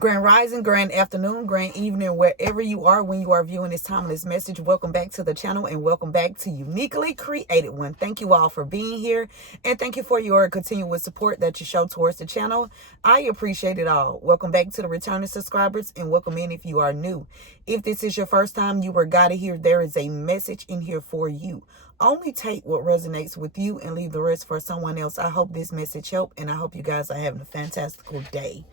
Grand rising, grand afternoon, grand evening, wherever you are when you are viewing this timeless message. Welcome back to the channel and welcome back to Uniquely Created One. Thank you all for being here and thank you for your continuous support that you show towards the channel. I appreciate it all. Welcome back to the returning subscribers and welcome in if you are new. If this is your first time you were guided here, there is a message in here for you. Only take what resonates with you and leave the rest for someone else. I hope this message helped and I hope you guys are having a fantastical day.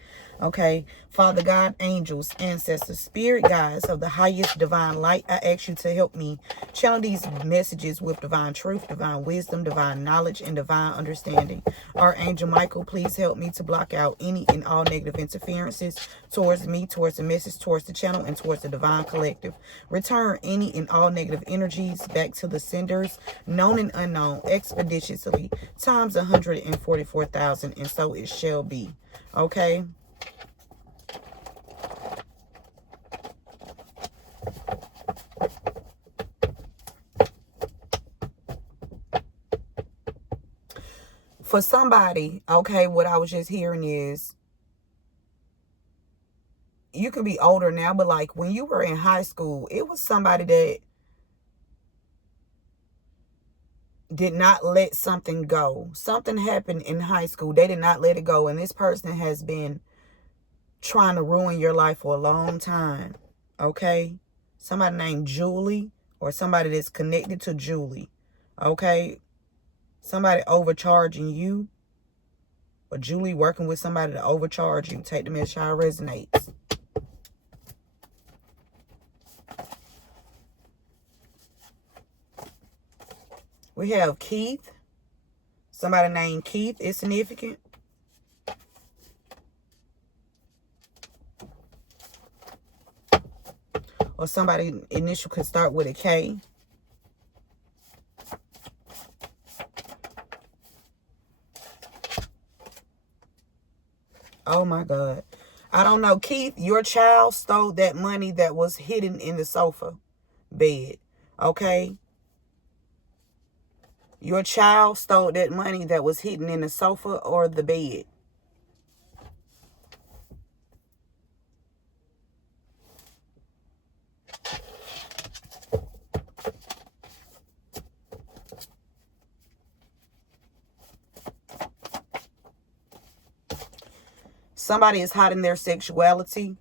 Okay, Father God, angels, ancestors, spirit guides of the highest divine light, I ask you to help me channel these messages with divine truth, divine wisdom, divine knowledge, and divine understanding. Archangel Michael, please help me to block out any and all negative interferences towards me, towards the message, towards the channel, and towards the divine collective. Return any and all negative energies back to the senders, known and unknown, expeditiously, times 144,000, and so it shall be. Okay? For somebody, okay, what I was just hearing is, you can be older now, but like when you were in high school, it was somebody that did not let something go. Something happened in high school. They did not let it go. And this person has been trying to ruin your life for a long time, okay? Somebody named Julie or somebody that's connected to Julie, okay? Somebody overcharging you, or Julie working with somebody to overcharge you. Take the message how it resonates. We have Keith. Somebody named Keith is significant. Or somebody initial could start with a K. Oh my God. I don't know. Keith, your child stole that money that was hidden in the sofa bed. Okay? Your child stole that money that was hidden in the sofa or the bed. Somebody is hiding their sexuality.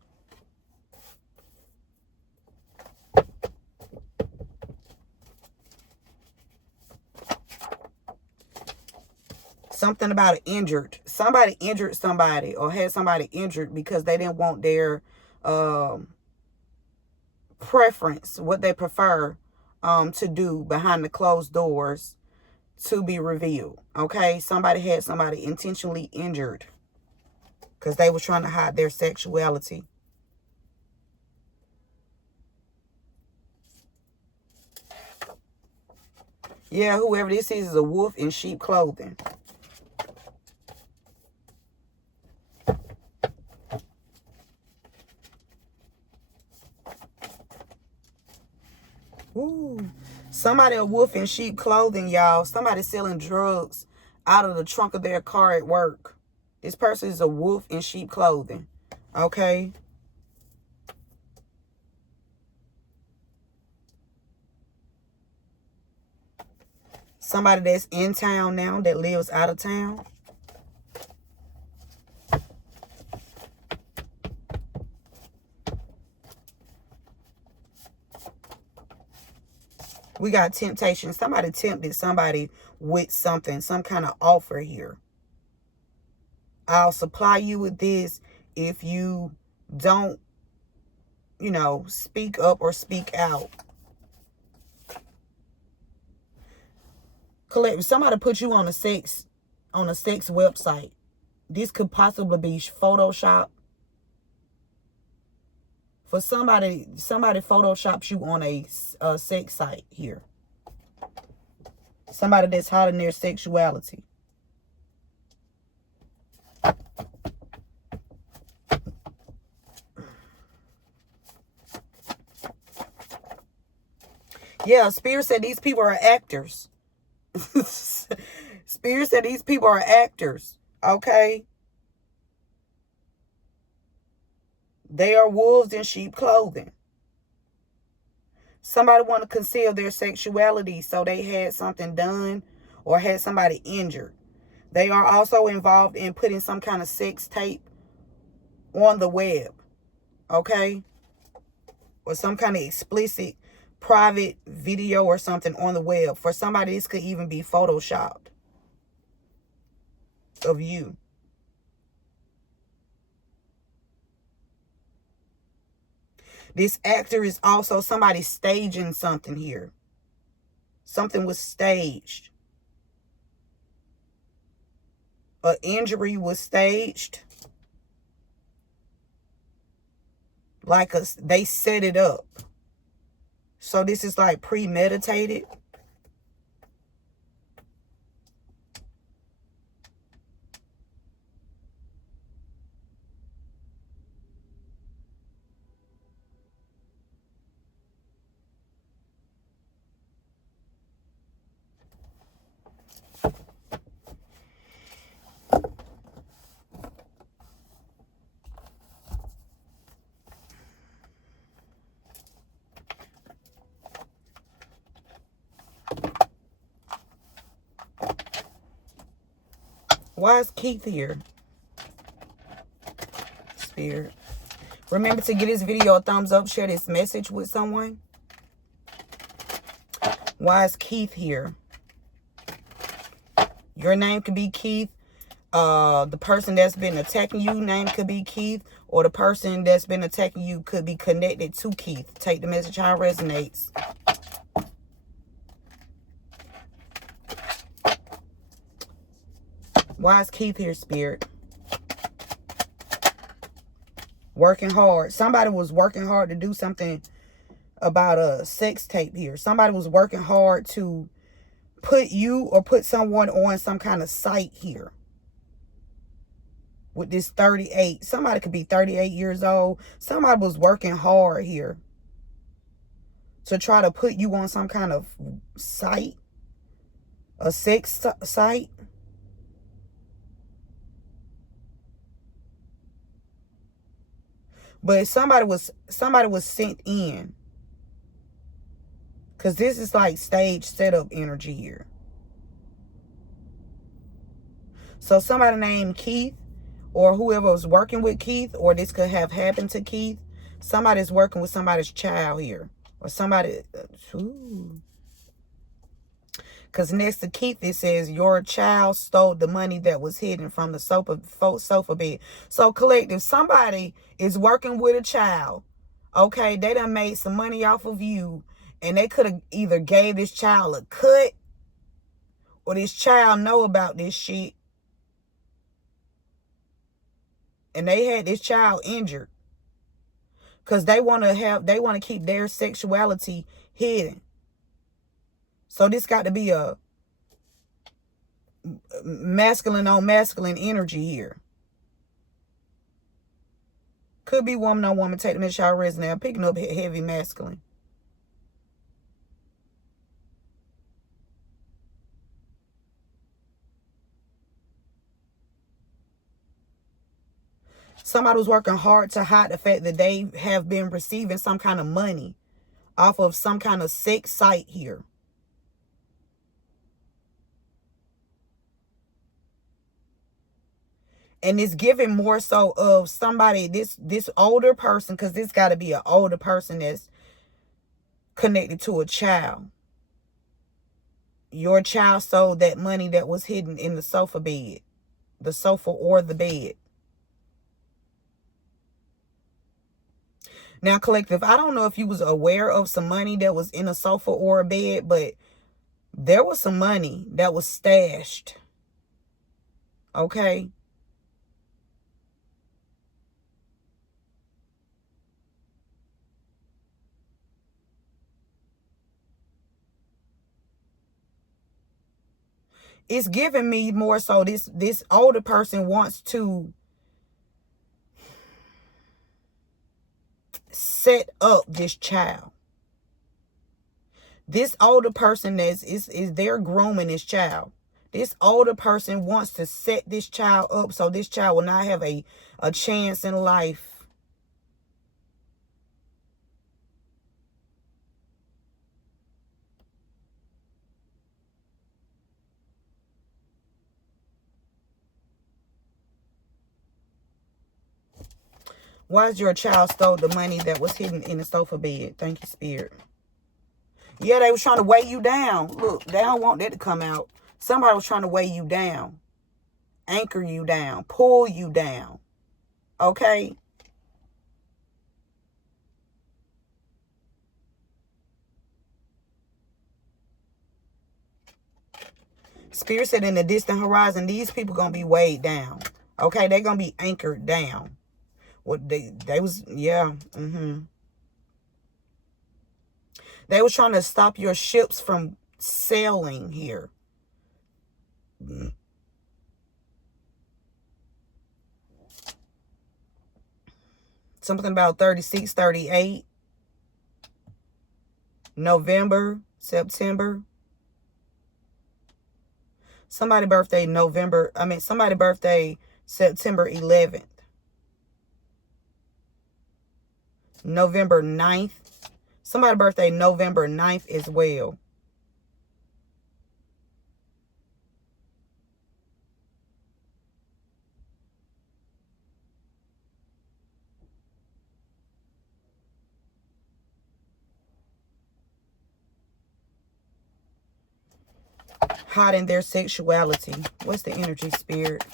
Something about injured. Somebody injured somebody or had somebody injured because they didn't want their preference, what they prefer to do behind the closed doors to be revealed. Okay? Somebody had somebody intentionally injured because they were trying to hide their sexuality. Yeah, whoever this is a wolf in sheep clothing. Ooh. Somebody a wolf in sheep clothing, y'all. Somebody selling drugs out of the trunk of their car at work. This person is a wolf in sheep clothing. Okay? Somebody that's in town now that lives out of town. We got temptation. Somebody tempted somebody with something, some kind of offer here. I'll supply you with this if you don't, you know, speak up or speak out. Somebody put you on a sex website. This could possibly be Photoshop. For somebody photoshops you on a sex site here. Somebody that's hiding their sexuality. Yeah, Spirit said these people are actors. Spirit said these people are actors. Okay? They are wolves in sheep clothing. Somebody want to conceal their sexuality, so they had something done or had somebody injured. They are also involved in putting some kind of sex tape on the web, okay? Or some kind of explicit private video or something on the web. For somebody, this could even be photoshopped of you. This actor is also somebody staging something here. Something was staged. An injury was staged. Like they set it up. So this is like premeditated. Why is Keith here? Spirit. Remember to give this video a thumbs up. Share this message with someone. Why is Keith here? Your name could be Keith. The person that's been attacking you, name could be Keith. Or the person that's been attacking you could be connected to Keith. Take the message how it resonates. Why is Keith here, Spirit? Working hard. Somebody was working hard to do something about a sex tape here. Somebody was working hard to put you or put someone on some kind of site here. With this 38. Somebody could be 38 years old. Somebody was working hard here to try to put you on some kind of site. A sex site. But somebody was sent in. Because this is like stage setup energy here. So somebody named Keith, or whoever was working with Keith, or this could have happened to Keith. Somebody's working with somebody's child here. Or somebody. Because next to Keith, it says, your child stole the money that was hidden from the sofa bed. So collective, somebody is working with a child. Okay, they done made some money off of you. And they could have either gave this child a cut, or this child know about this shit. And they had this child injured. Because they want to keep their sexuality hidden. So this got to be a masculine on masculine energy here. Could be woman on woman. Take the message how it resonates. I'm picking up heavy masculine. Somebody was working hard to hide the fact that they have been receiving some kind of money off of some kind of sex site here. And it's giving more so of somebody, this older person, because this got to be an older person that's connected to a child. Your child stole that money that was hidden in the sofa bed. The sofa or the bed. Now, collective, I don't know if you was aware of some money that was in a sofa or a bed, but there was some money that was stashed. Okay? It's giving me more so this older person wants to set up this child. This older person is they're grooming this child. This older person wants to set this child up so this child will not have a chance in life Why is your child stole the money that was hidden in the sofa bed? Thank you, Spirit. Yeah, they was trying to weigh you down. Look, they don't want that to come out. Somebody was trying to weigh you down. Anchor you down. Pull you down. Okay? Spirit said in the distant horizon, these people going to be weighed down. Okay? They're going to be anchored down. What they was, yeah. They was trying to stop your ships from sailing here. Something about 36, 38. November, September. Somebody birthday somebody birthday September 11th. November 9th. Somebody birthday November 9th as well. Hiding their sexuality. What's the energy, Spirit?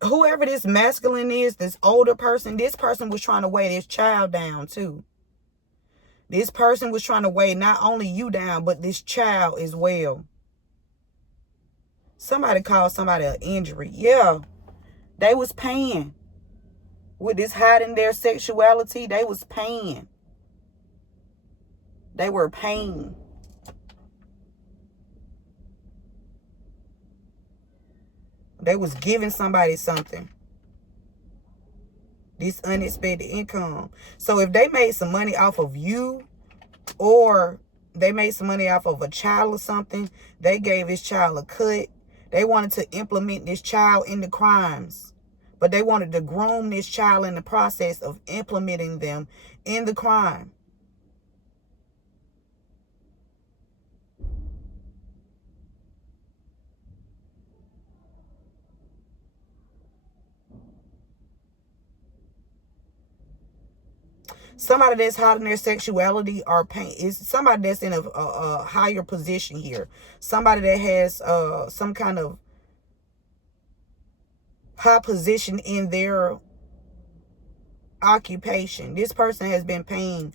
Whoever this masculine is, this older person, this person was trying to weigh this child down too. This person was trying to weigh not only you down, but this child as well. Somebody called somebody an injury. Yeah, they was paying. With this hiding their sexuality, they was paying. They were paying. They was giving somebody something. This unexpected income. So if they made some money off of you, or they made some money off of a child or something, they gave this child a cut. They wanted to implement this child in the crimes. But they wanted to groom this child in the process of implementing them in the crime. Somebody that's hiding their sexuality or pain is somebody that's in a higher position here. Somebody that has some kind of high position in their occupation. This person has been paying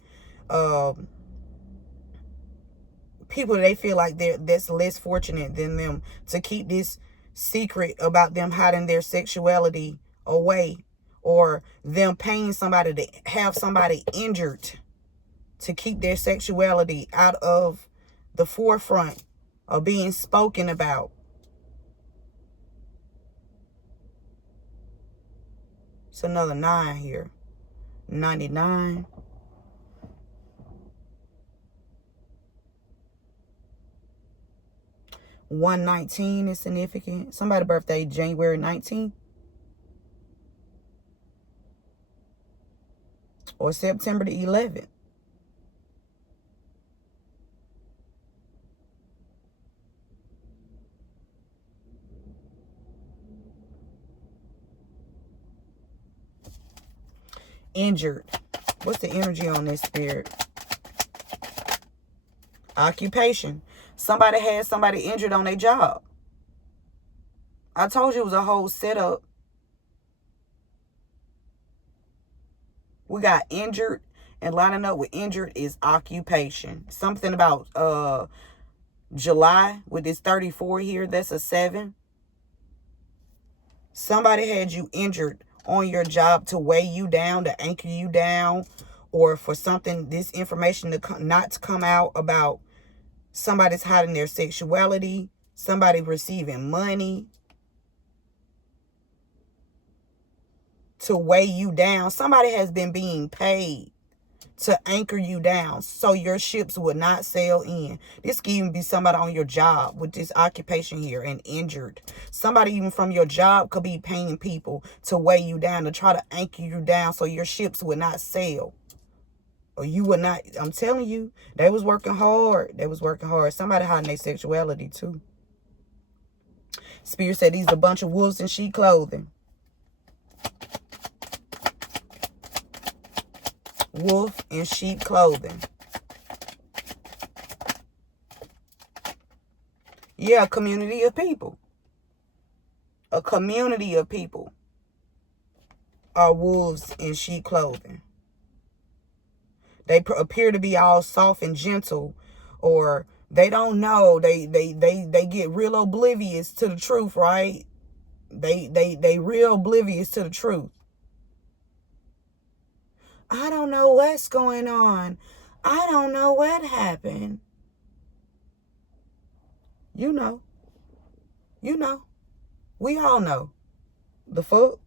people they feel like that's less fortunate than them to keep this secret about them hiding their sexuality away, or them paying somebody to have somebody injured to keep their sexuality out of the forefront of being spoken about. It's another 9 here. 99. $119 is significant. Somebody's birthday January 19th. Or September the 11th. Injured. What's the energy on this, Spirit? Occupation. Somebody had somebody injured on their job. I told you it was a whole setup. We got injured, and lining up with injured is occupation. Something about July with this 34 here. That's a 7. Somebody had you injured on your job to weigh you down, to anchor you down, or for something, this information to not to come out about somebody's hiding their sexuality, somebody receiving money to weigh you down. Somebody has been being paid to anchor you down so your ships would not sail in. This could even be somebody on your job with this occupation here and injured. Somebody even from your job could be paying people to weigh you down, to try to anchor you down so your ships would not sail. Or you would not. I'm telling you, they was working hard. They was working hard. Somebody hiding their sexuality too. Spirit said these are a bunch of wolves in sheep clothing. Wolf in sheep clothing. Yeah, a community of people. A community of people are wolves in sheep clothing. They appear to be all soft and gentle, or they don't know. They get real oblivious to the truth, right? They real oblivious to the truth. I don't know what's going on. I don't know what happened. You know. You know. We all know. The fuck?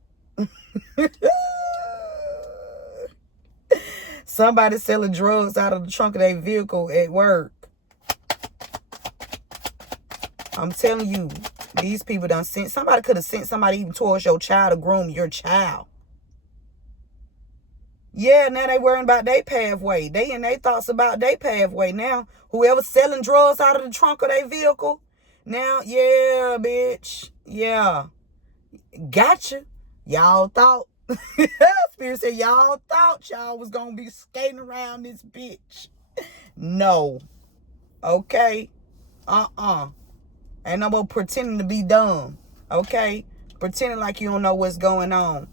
Somebody selling drugs out of the trunk of their vehicle at work. I'm telling you, these people done sent. Somebody could have sent somebody even towards your child to groom your child. Yeah, now they worrying about their pathway. They in their thoughts about their pathway now. Whoever's selling drugs out of the trunk of their vehicle. Now, yeah, bitch. Yeah. Gotcha. Y'all thought. Spirit said y'all thought y'all was going to be skating around this bitch. No. Okay. Ain't no more pretending to be dumb. Okay? Pretending like you don't know what's going on.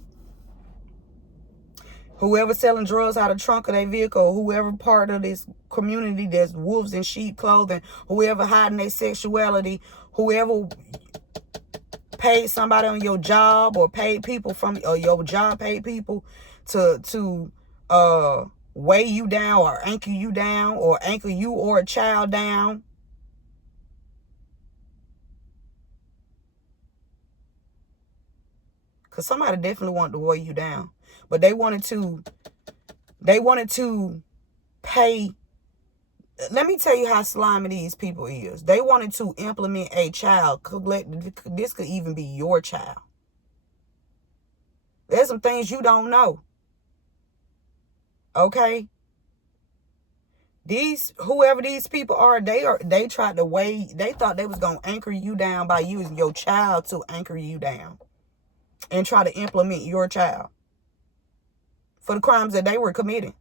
Whoever selling drugs out of the trunk of their vehicle, whoever part of this community that's wolves in sheep clothing, whoever hiding their sexuality, whoever paid somebody on your job or paid people from or your job paid people to weigh you down or anchor you down or anchor you or a child down. Because somebody definitely wanted to weigh you down. But they wanted to pay. Let me tell you how slimy these people is. They wanted to implement a child. This could even be your child. There's some things you don't know. Okay? Whoever these people are, they tried to weigh, they thought they was gonna anchor you down by using your child to anchor you down. And try to implement your child. For the crimes that they were committing.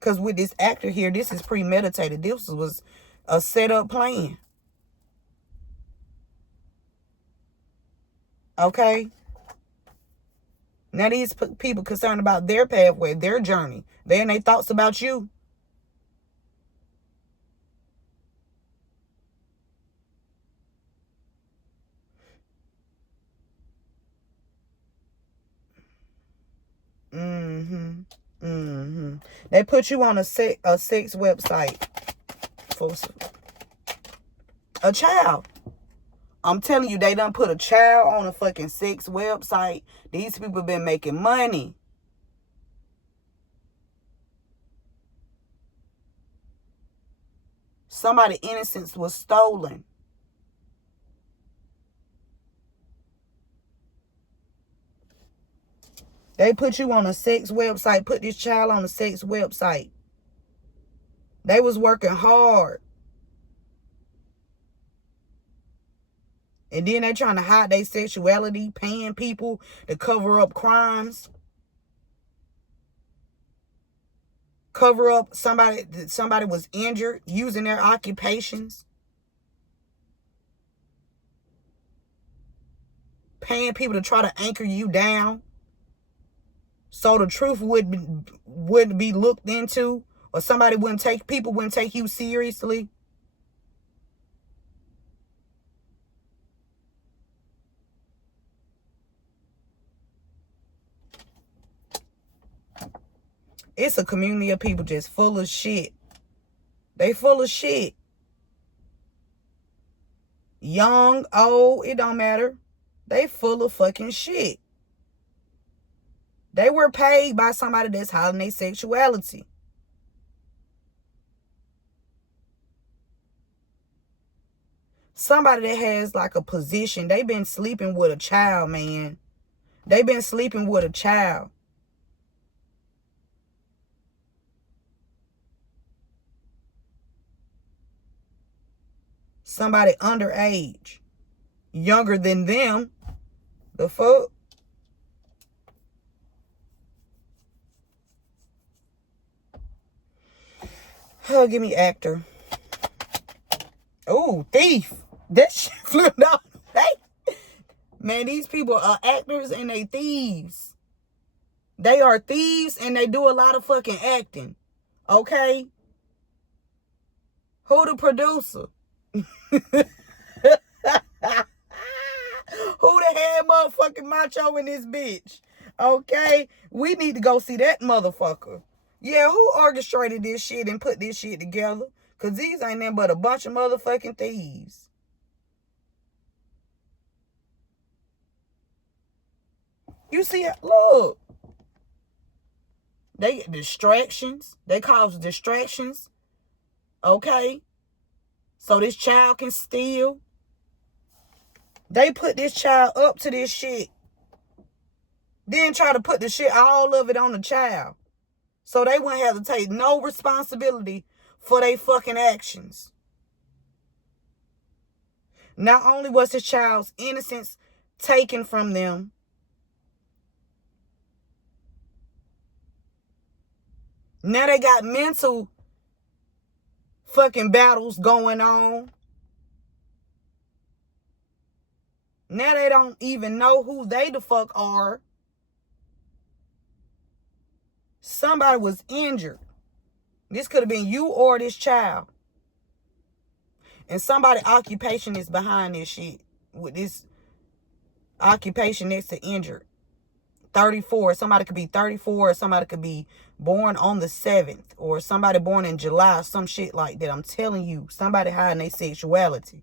Because with this actor here, this is premeditated. This was a set up plan. Okay? Now these people concerned about their pathway, their journey. They and their thoughts about you. They put you on a sex website for a child. I'm telling you, they done put a child on a fucking sex website. These people been making money. Somebody's innocence was stolen. They put you on a sex website, put this child on a sex website. They was working hard. And then they trying to hide their sexuality, paying people to cover up crimes. Cover up somebody was injured using their occupations. Paying people to try to anchor you down. So the truth wouldn't be looked into, or people wouldn't take you seriously. It's a community of people just full of shit. They full of shit. Young, old, it don't matter. They full of fucking shit. They were paid by somebody that's hiding their sexuality. Somebody that has like a position. They been sleeping with a child, man. They been sleeping with a child. Somebody underage. younger than them. The fuck? Oh, give me actor. Oh, thief. That shit flipped out. Hey. Man, these people are actors and they thieves. They are thieves and they do a lot of fucking acting. Okay? Who the producer? Who the head motherfucking macho in this bitch? Okay? We need to go see that motherfucker. Yeah, who orchestrated this shit and put this shit together? Because these ain't nothing but a bunch of motherfucking thieves. You see, look. They get distractions. They cause distractions. Okay? So this child can steal. They put this child up to this shit. Then try to put the shit, all of it on the child. So they wouldn't have to take no responsibility for their fucking actions. Not only was this child's innocence taken from them, now they got mental fucking battles going on. Now they don't even know who they the fuck are. Somebody was injured. This could have been you or this child. And somebody's occupation is behind this shit. With this occupation next to injured. 34. Somebody could be 34. Or somebody could be born on the 7th. Or somebody born in July. Some shit like that. I'm telling you. Somebody hiding their sexuality.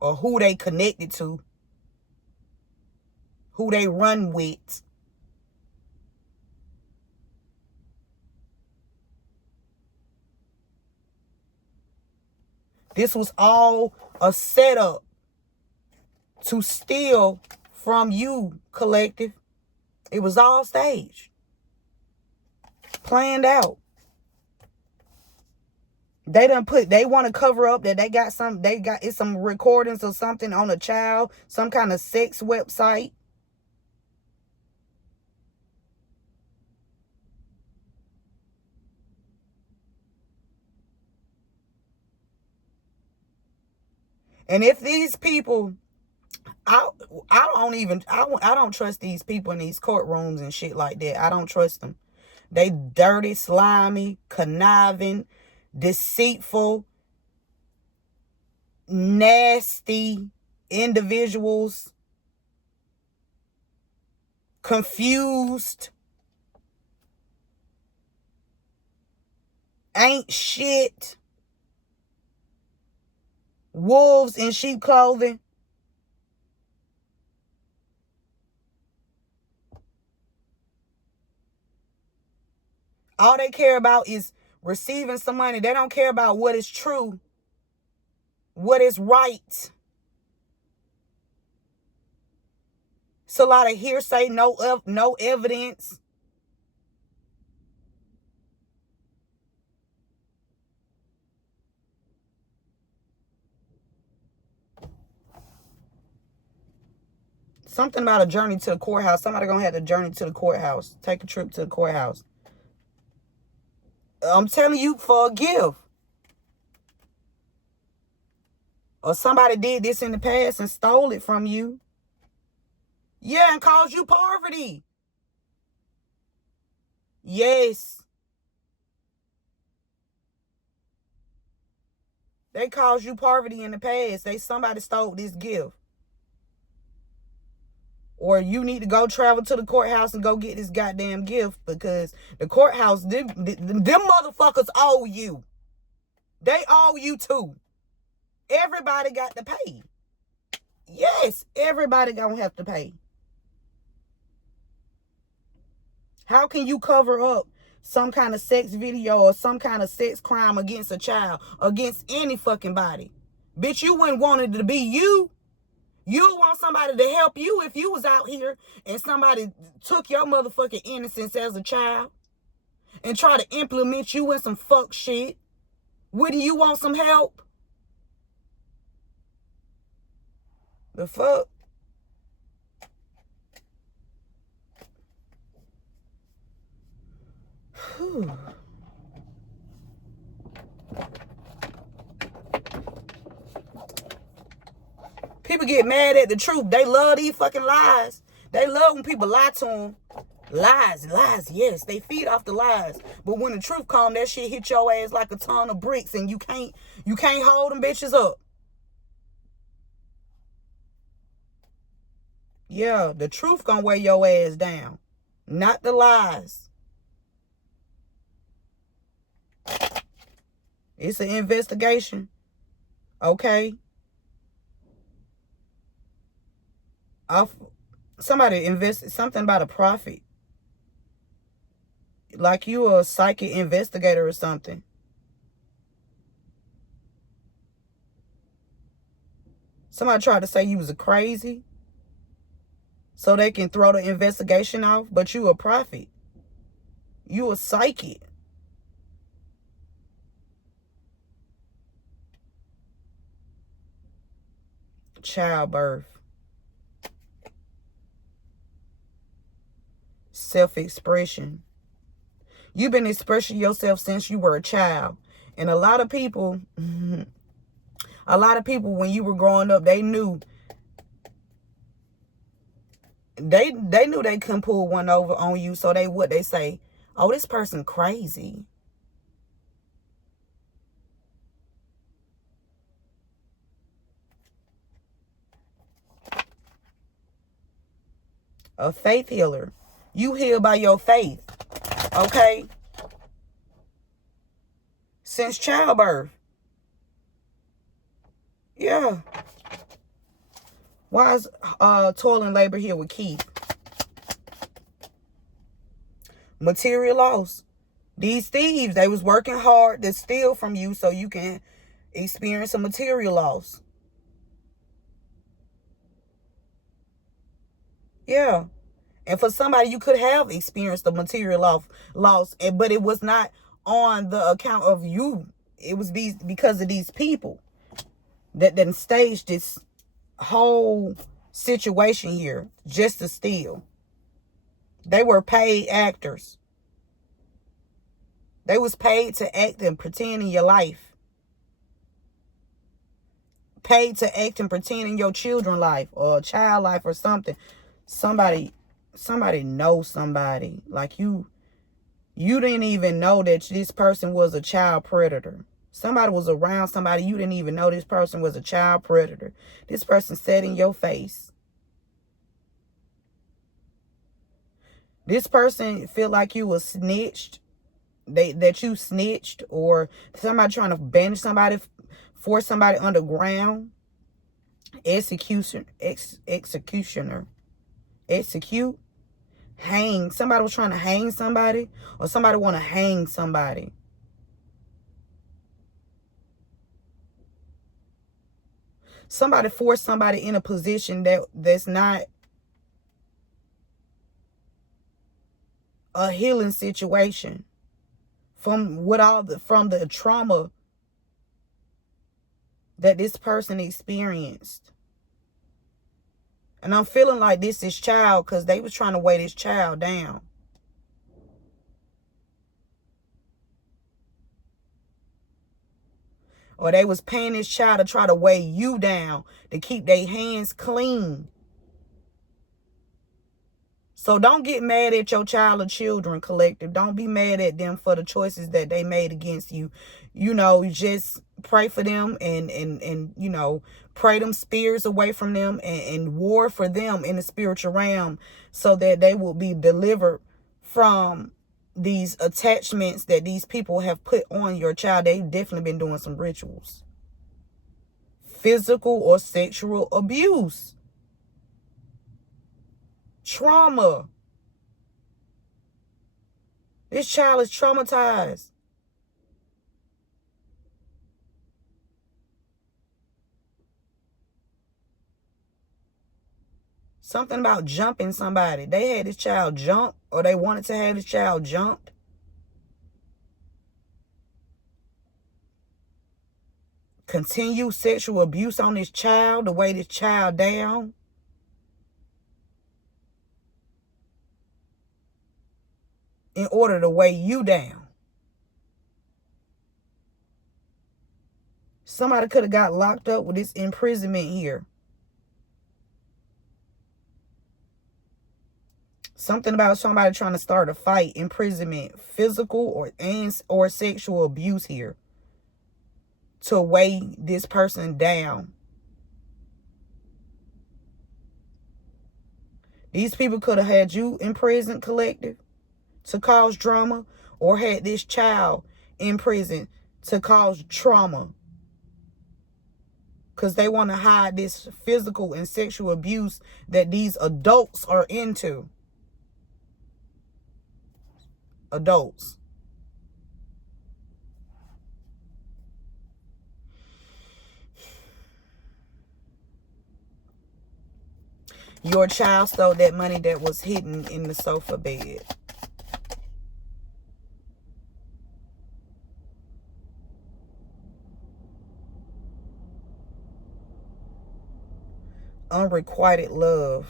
Or who they connected to. Who they run with. This was all a setup to steal from you, collective. It was all staged. Planned out. They want to cover up that it's some recordings or something on a child, some kind of sex website. And if these people, I don't trust these people in these courtrooms and shit like that. I don't trust them. They dirty, slimy, conniving, deceitful, nasty individuals, confused, ain't shit, wolves in sheep clothing. All they care about is receiving some money. They don't care about what is true, what is right. It's a lot of hearsay, no evidence. Something about a journey to the courthouse. Somebody gonna have to journey to the courthouse. Take a trip to the courthouse. I'm telling you, for a gift. Or somebody did this in the past and stole it from you. Yeah, and caused you poverty. Yes. They caused you poverty in the past. Somebody stole this gift. Or you need to go travel to the courthouse and go get this goddamn gift because the courthouse, them motherfuckers owe you. They owe you too. Everybody got to pay. Yes, everybody gonna have to pay. How can you cover up some kind of sex video or some kind of sex crime against a child, against any fucking body? Bitch, you wouldn't want it to be you. You want somebody to help you if you was out here and somebody took your motherfucking innocence as a child and try to implement you in some fuck shit. Wouldn't you want some help? The fuck? Whew. People get mad at the truth. They love these fucking lies. They love when people lie to them. Lies, yes. They feed off the lies. But when the truth comes, that shit hit your ass like a ton of bricks and you can't hold them bitches up. Yeah, the truth gonna weigh your ass down. Not the lies. It's an investigation. Okay? Somebody invested something about a prophet. Like you a psychic investigator or something. Somebody tried to say you was a crazy so they can throw the investigation off, but you a prophet. You a psychic. Childbirth. Self-expression. You've been expressing yourself since you were a child. And a lot of people, when you were growing up, they knew they couldn't pull one over on you. So they say, oh, this person crazy. A faith healer. You heal by your faith. Okay? Since childbirth. Yeah. Why is toil and labor here with Keith? Material loss. These thieves, they was working hard to steal from you so you can experience a material loss. Yeah. And for somebody, you could have experienced a material loss, but it was not on the account of you. It was because of these people that then staged this whole situation here just to steal. They were paid actors. They was paid to act and pretend in your life. Paid to act and pretend in your children's life or child life or something. Somebody knows somebody. Like you didn't even know that this person was a child predator. Somebody was around somebody. You didn't even know this person was a child predator. This person said in your face. This person feel like you was snitched. That you snitched, or somebody trying to banish somebody, force somebody underground. Executioner. Execute. Hang. Somebody was trying to hang somebody, or somebody want to hang somebody. Somebody forced somebody in a position that's not a healing situation from the trauma that this person experienced. And I'm feeling like this is child, because they was trying to weigh this child down. Or they was paying this child to try to weigh you down, to keep their hands clean. So don't get mad at your child or children, collective. Don't be mad at them for the choices that they made against you. You know, just pray for them and you know, pray them spirits away from them and war for them in the spiritual realm so that they will be delivered from these attachments that these people have put on your child. They've definitely been doing some rituals. Physical or sexual abuse. Trauma. This child is traumatized. Something about jumping somebody. They had this child jump, or they wanted to have this child jumped. continue sexual abuse on this child, to weigh this child down. In order to weigh you down. Somebody could have got locked up with this imprisonment here. Something about somebody trying to start a fight, imprisonment, physical or sexual abuse here. To weigh this person down. These people could have had you in prison, collective, to cause drama, or had this child in prison to cause trauma. Because they want to hide this physical and sexual abuse that these adults are into. Adults. Your child stole that money that was hidden in the sofa bed. Unrequited love.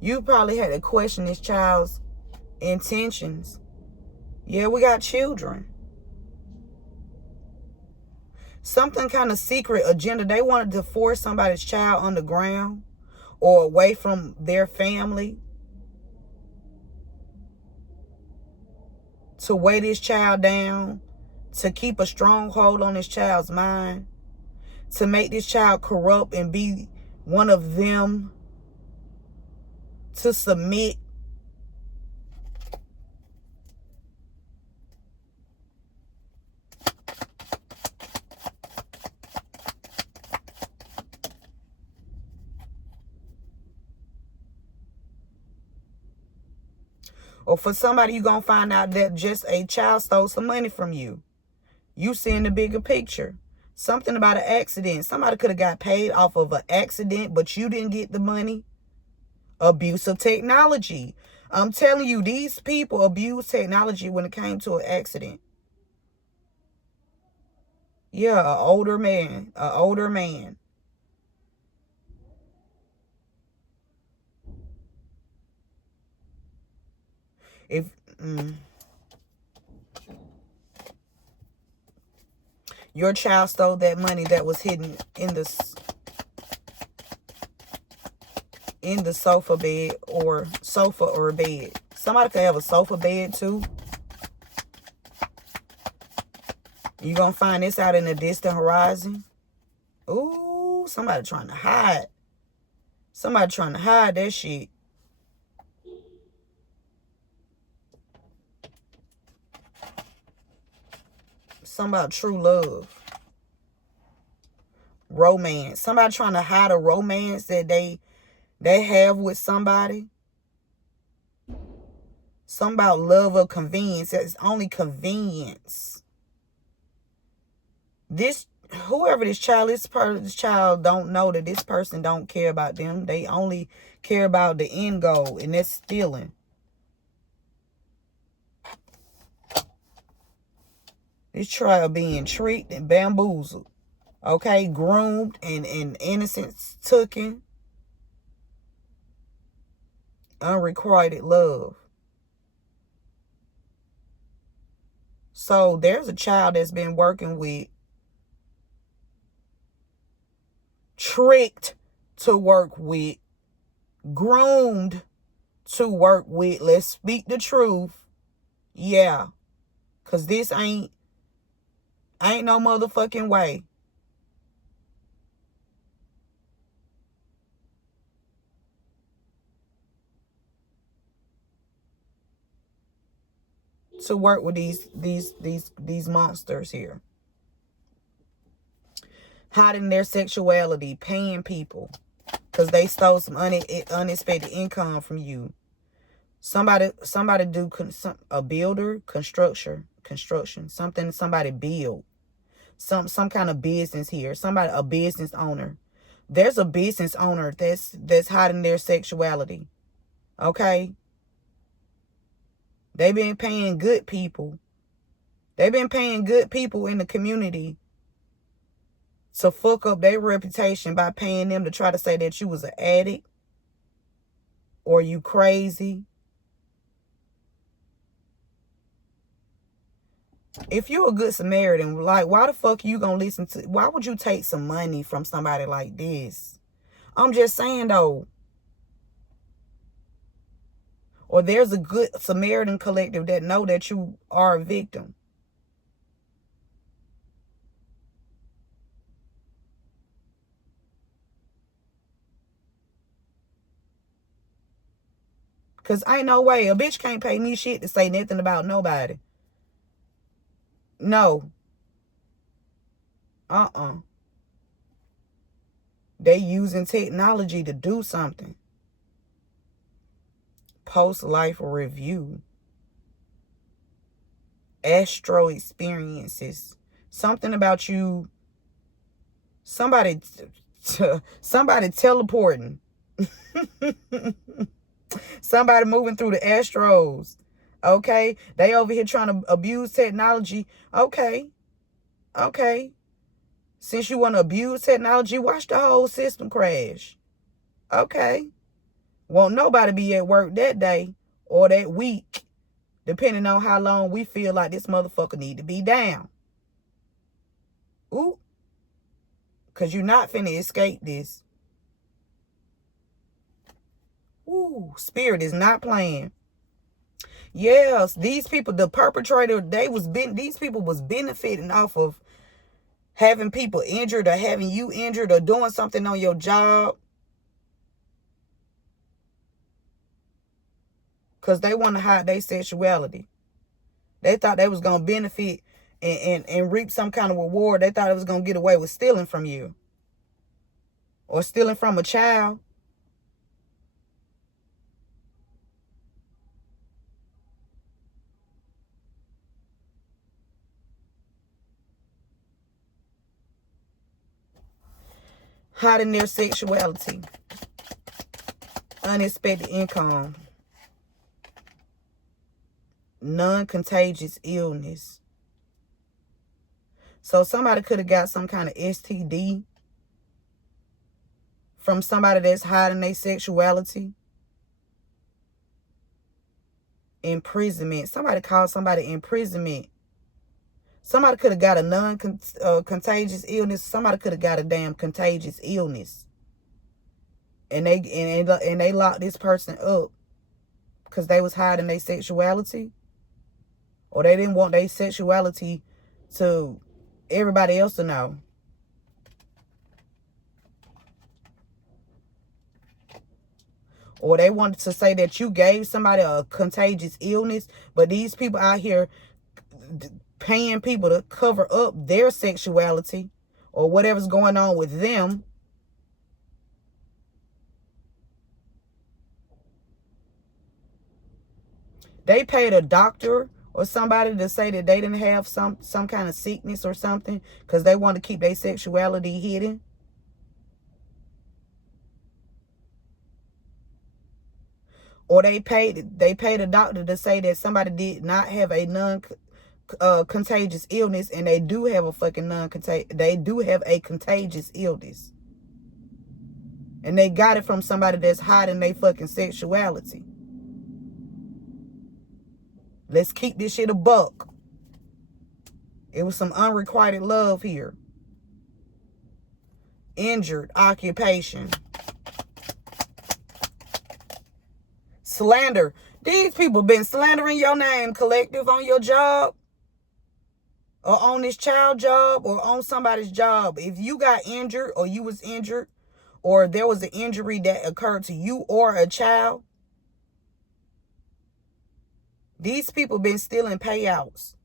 You probably had to question this child's intentions. Yeah, we got children. Something kind of secret agenda. They wanted to force somebody's child underground or away from their family. To weigh this child down. To keep a stronghold on this child's mind. To make this child corrupt and be one of them. To submit. Or for somebody, you're going to find out that just a child stole some money from you. You seeing the bigger picture. Something about an accident. Somebody could have got paid off of an accident, but you didn't get the money. Abuse of technology. I'm telling you, these people abuse technology when it came to an accident. Yeah, an older man. An older man. Your child stole that money that was hidden in the sofa bed or bed. Somebody could have a sofa bed too. You're going to find this out in the distant horizon. Ooh, somebody trying to hide. Somebody trying to hide that shit. Something about true love. Romance. Somebody trying to hide a romance that they have with somebody. Something about love or convenience. It's only convenience. Whoever this child is, this child don't know that this person don't care about them. They only care about the end goal, and that's stealing. This child being tricked and bamboozled. Okay, groomed and innocence taken. Unrequited love. So there's a child that's been working with, tricked to work with, groomed to work with. Let's speak the truth. Yeah. Because this ain't no motherfucking way. To work with these monsters here. Hiding their sexuality, paying people because they stole some unexpected income from you. Somebody do a builder, construction, somebody build. Some kind of business here. A business owner. There's a business owner that's hiding their sexuality. Okay? They been paying good people. They've been paying good people in the community to fuck up their reputation by paying them to try to say that you was an addict or you crazy. If you're a good Samaritan, like, why the fuck you gonna listen to, why would you take some money from somebody like this? I'm just saying though. Or there's a good Samaritan collective that know that you are a victim. Because ain't no way. A bitch can't pay me shit to say nothing about nobody. No. They using technology to do something. Post-life review. Astro experiences. Something about you. Somebody teleporting. Somebody moving through the astros. Okay. They over here trying to abuse technology. Okay. Since you want to abuse technology, watch the whole system crash. Okay. Won't nobody be at work that day or that week, depending on how long we feel like this motherfucker need to be down. Ooh. Because you're not finna escape this. Ooh, spirit is not playing. Yes, these people, the perpetrator, these people was benefiting off of having people injured or having you injured or doing something on your job. Because they want to hide their sexuality. They thought they was going to benefit and reap some kind of reward. They thought it was going to get away with stealing from you. Or stealing from a child. Hiding their sexuality. Unexpected income. Non-contagious illness. So somebody could have got some kind of STD from somebody that's hiding their sexuality. Imprisonment. Somebody called somebody imprisonment. Somebody could have got a non-contagious illness. Somebody could have got a damn contagious illness. And they locked this person up because they was hiding their sexuality. Or they didn't want their sexuality to everybody else to know. Or they wanted to say that you gave somebody a contagious illness. But these people out here paying people to cover up their sexuality or whatever's going on with them. They paid a doctor or somebody to say that they didn't have some kind of sickness or something because they want to keep their sexuality hidden. Or they paid a doctor to say that somebody did not have a contagious illness, and they do have a contagious illness, and they got it from somebody that's hiding their fucking sexuality. Let's keep this shit a buck. It was some unrequited love here. Injured occupation. Slander. These people been slandering your name, collective, on your job. Or on this child job, or on somebody's job. If you got injured, or you was injured, or there was an injury that occurred to you or a child, these people been stealing payouts.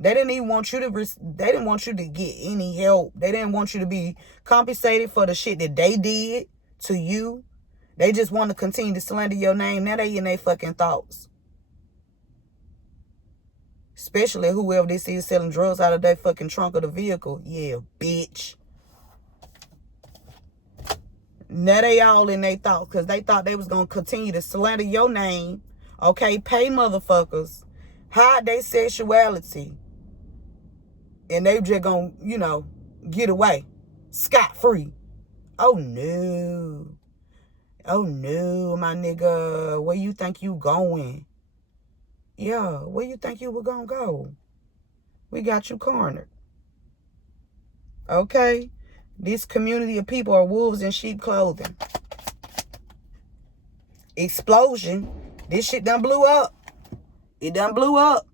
They didn't even want you to. They didn't want you to get any help. They didn't want you to be compensated for the shit that they did to you. They just want to continue to slander your name. Now they in their fucking thoughts. Especially whoever this is selling drugs out of their fucking trunk of the vehicle. Yeah, bitch. Now they all in their thoughts because they thought they was going to continue to slander your name. Okay, pay motherfuckers. Hide their sexuality. And they just gonna, get away scot-free. Oh no. Oh no, my nigga. Where you think you going? Yeah, where you think you were gonna go? We got you cornered. Okay? This community of people are wolves in sheep clothing. Explosion. This shit done blew up. It done blew up.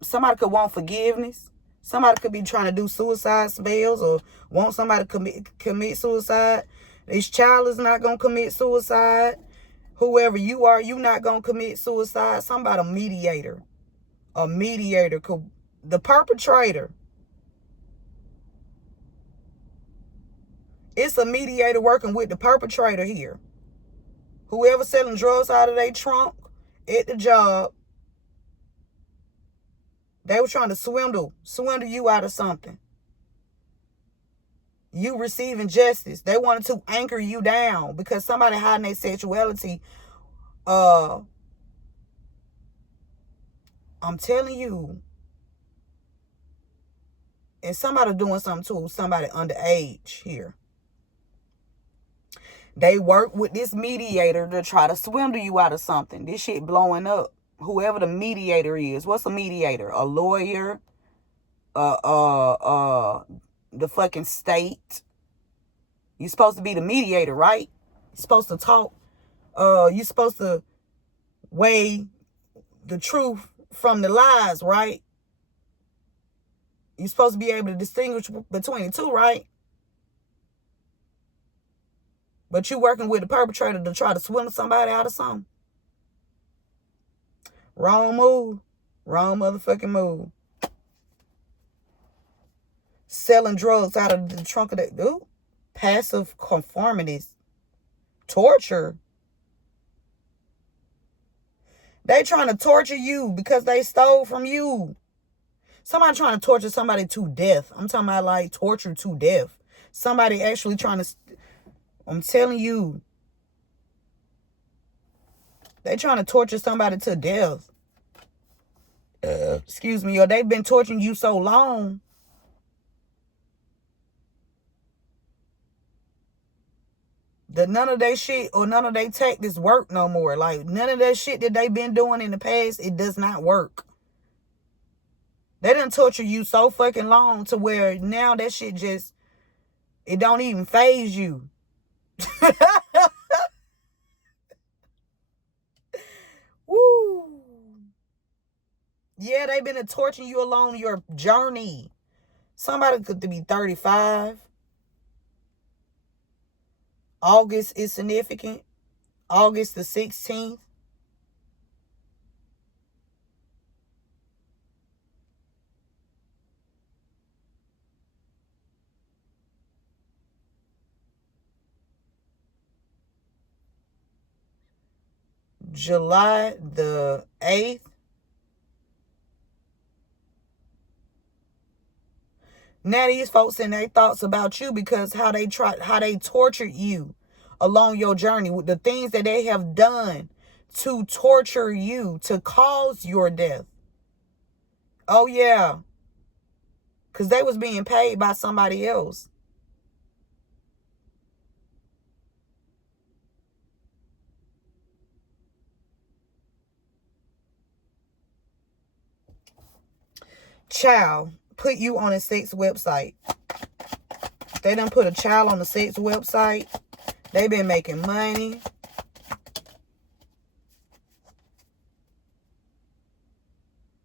Somebody could want forgiveness. Somebody could be trying to do suicide spells or want somebody to commit suicide. This child is not going to commit suicide. Whoever you are, you not going to commit suicide. Somebody, a mediator. A mediator. The perpetrator. It's a mediator working with the perpetrator here. Whoever selling drugs out of their trunk at the job, they were trying to swindle you out of something. You receiving justice. They wanted to anchor you down because somebody hiding their sexuality. I'm telling you. And somebody doing something to somebody underage here. They work with this mediator to try to swindle you out of something. This shit blowing up. Whoever the mediator is. What's a mediator? A lawyer? The fucking state. You're supposed to be the mediator, right? You're supposed to talk. You're supposed to weigh the truth from the lies, right? You're supposed to be able to distinguish between the two, right? But you working with the perpetrator to try to swindle somebody out of something. Wrong move. Wrong motherfucking move. Selling drugs out of the trunk of that. Ooh. Passive conformities. Torture. They trying to torture you because they stole from you. Somebody trying to torture somebody to death. I'm talking about like torture to death. Somebody actually trying to... I'm telling you. They trying to torture somebody to death. Excuse me. Or they've been torturing you so long. That none of that shit or none of their tactics work no more. Like, none of that shit that they've been doing in the past, it does not work. They done torture you so fucking long to where now that shit just, it don't even faze you. Woo. Yeah, they've been torturing you along your journey. Somebody could be 35. August is significant. August the 16th. July the 8th. Now these folks and their thoughts about you because how they tortured you along your journey with the things that they have done to torture you, to cause your death. Oh yeah. Because they was being paid by somebody else. Child put you on a sex website. They done put a child on the sex website. They been making money.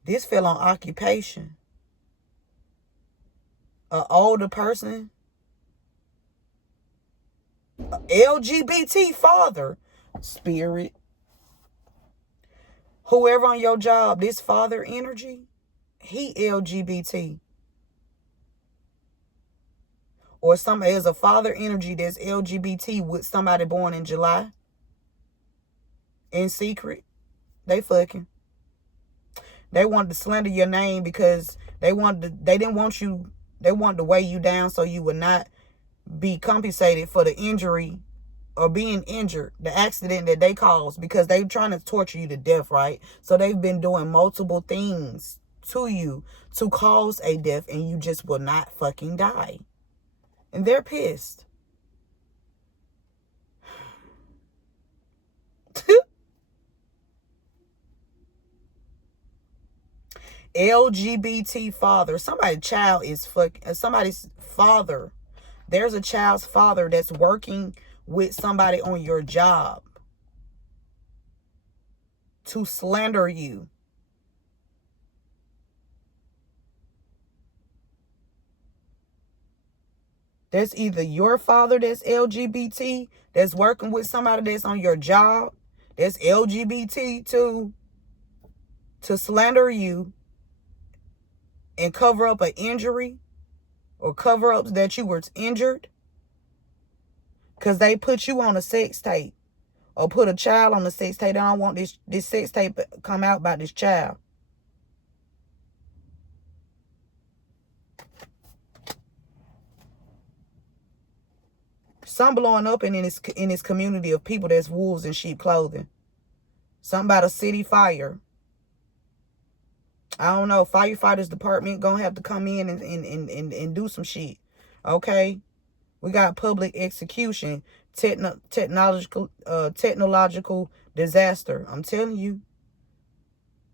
This fell on occupation. An older person. LGBT father. Spirit. Whoever on your job, this father energy, he LGBT. Or there's a father energy that's LGBT with somebody born in July. In secret. They fucking. They wanted to slander your name because they didn't want you, they wanted to weigh you down so you would not be compensated for the injury or being injured, the accident that they caused, because they trying to torture you to death, right? So they've been doing multiple things to you to cause a death, and you just will not fucking die. And they're pissed. LGBT father. Somebody's child is somebody's father. There's a child's father that's working with somebody on your job to slander you. There's either your father that's LGBT, that's working with somebody that's on your job, that's LGBT to slander you and cover up an injury or cover up that you were injured because they put you on a sex tape or put a child on a sex tape. They don't want this sex tape to come out about this child. Some blowing up in this community of people that's wolves in sheep clothing. Something about a city fire. I don't know. Firefighters department gonna have to come in and do some shit. Okay? We got public execution, technological disaster. I'm telling you.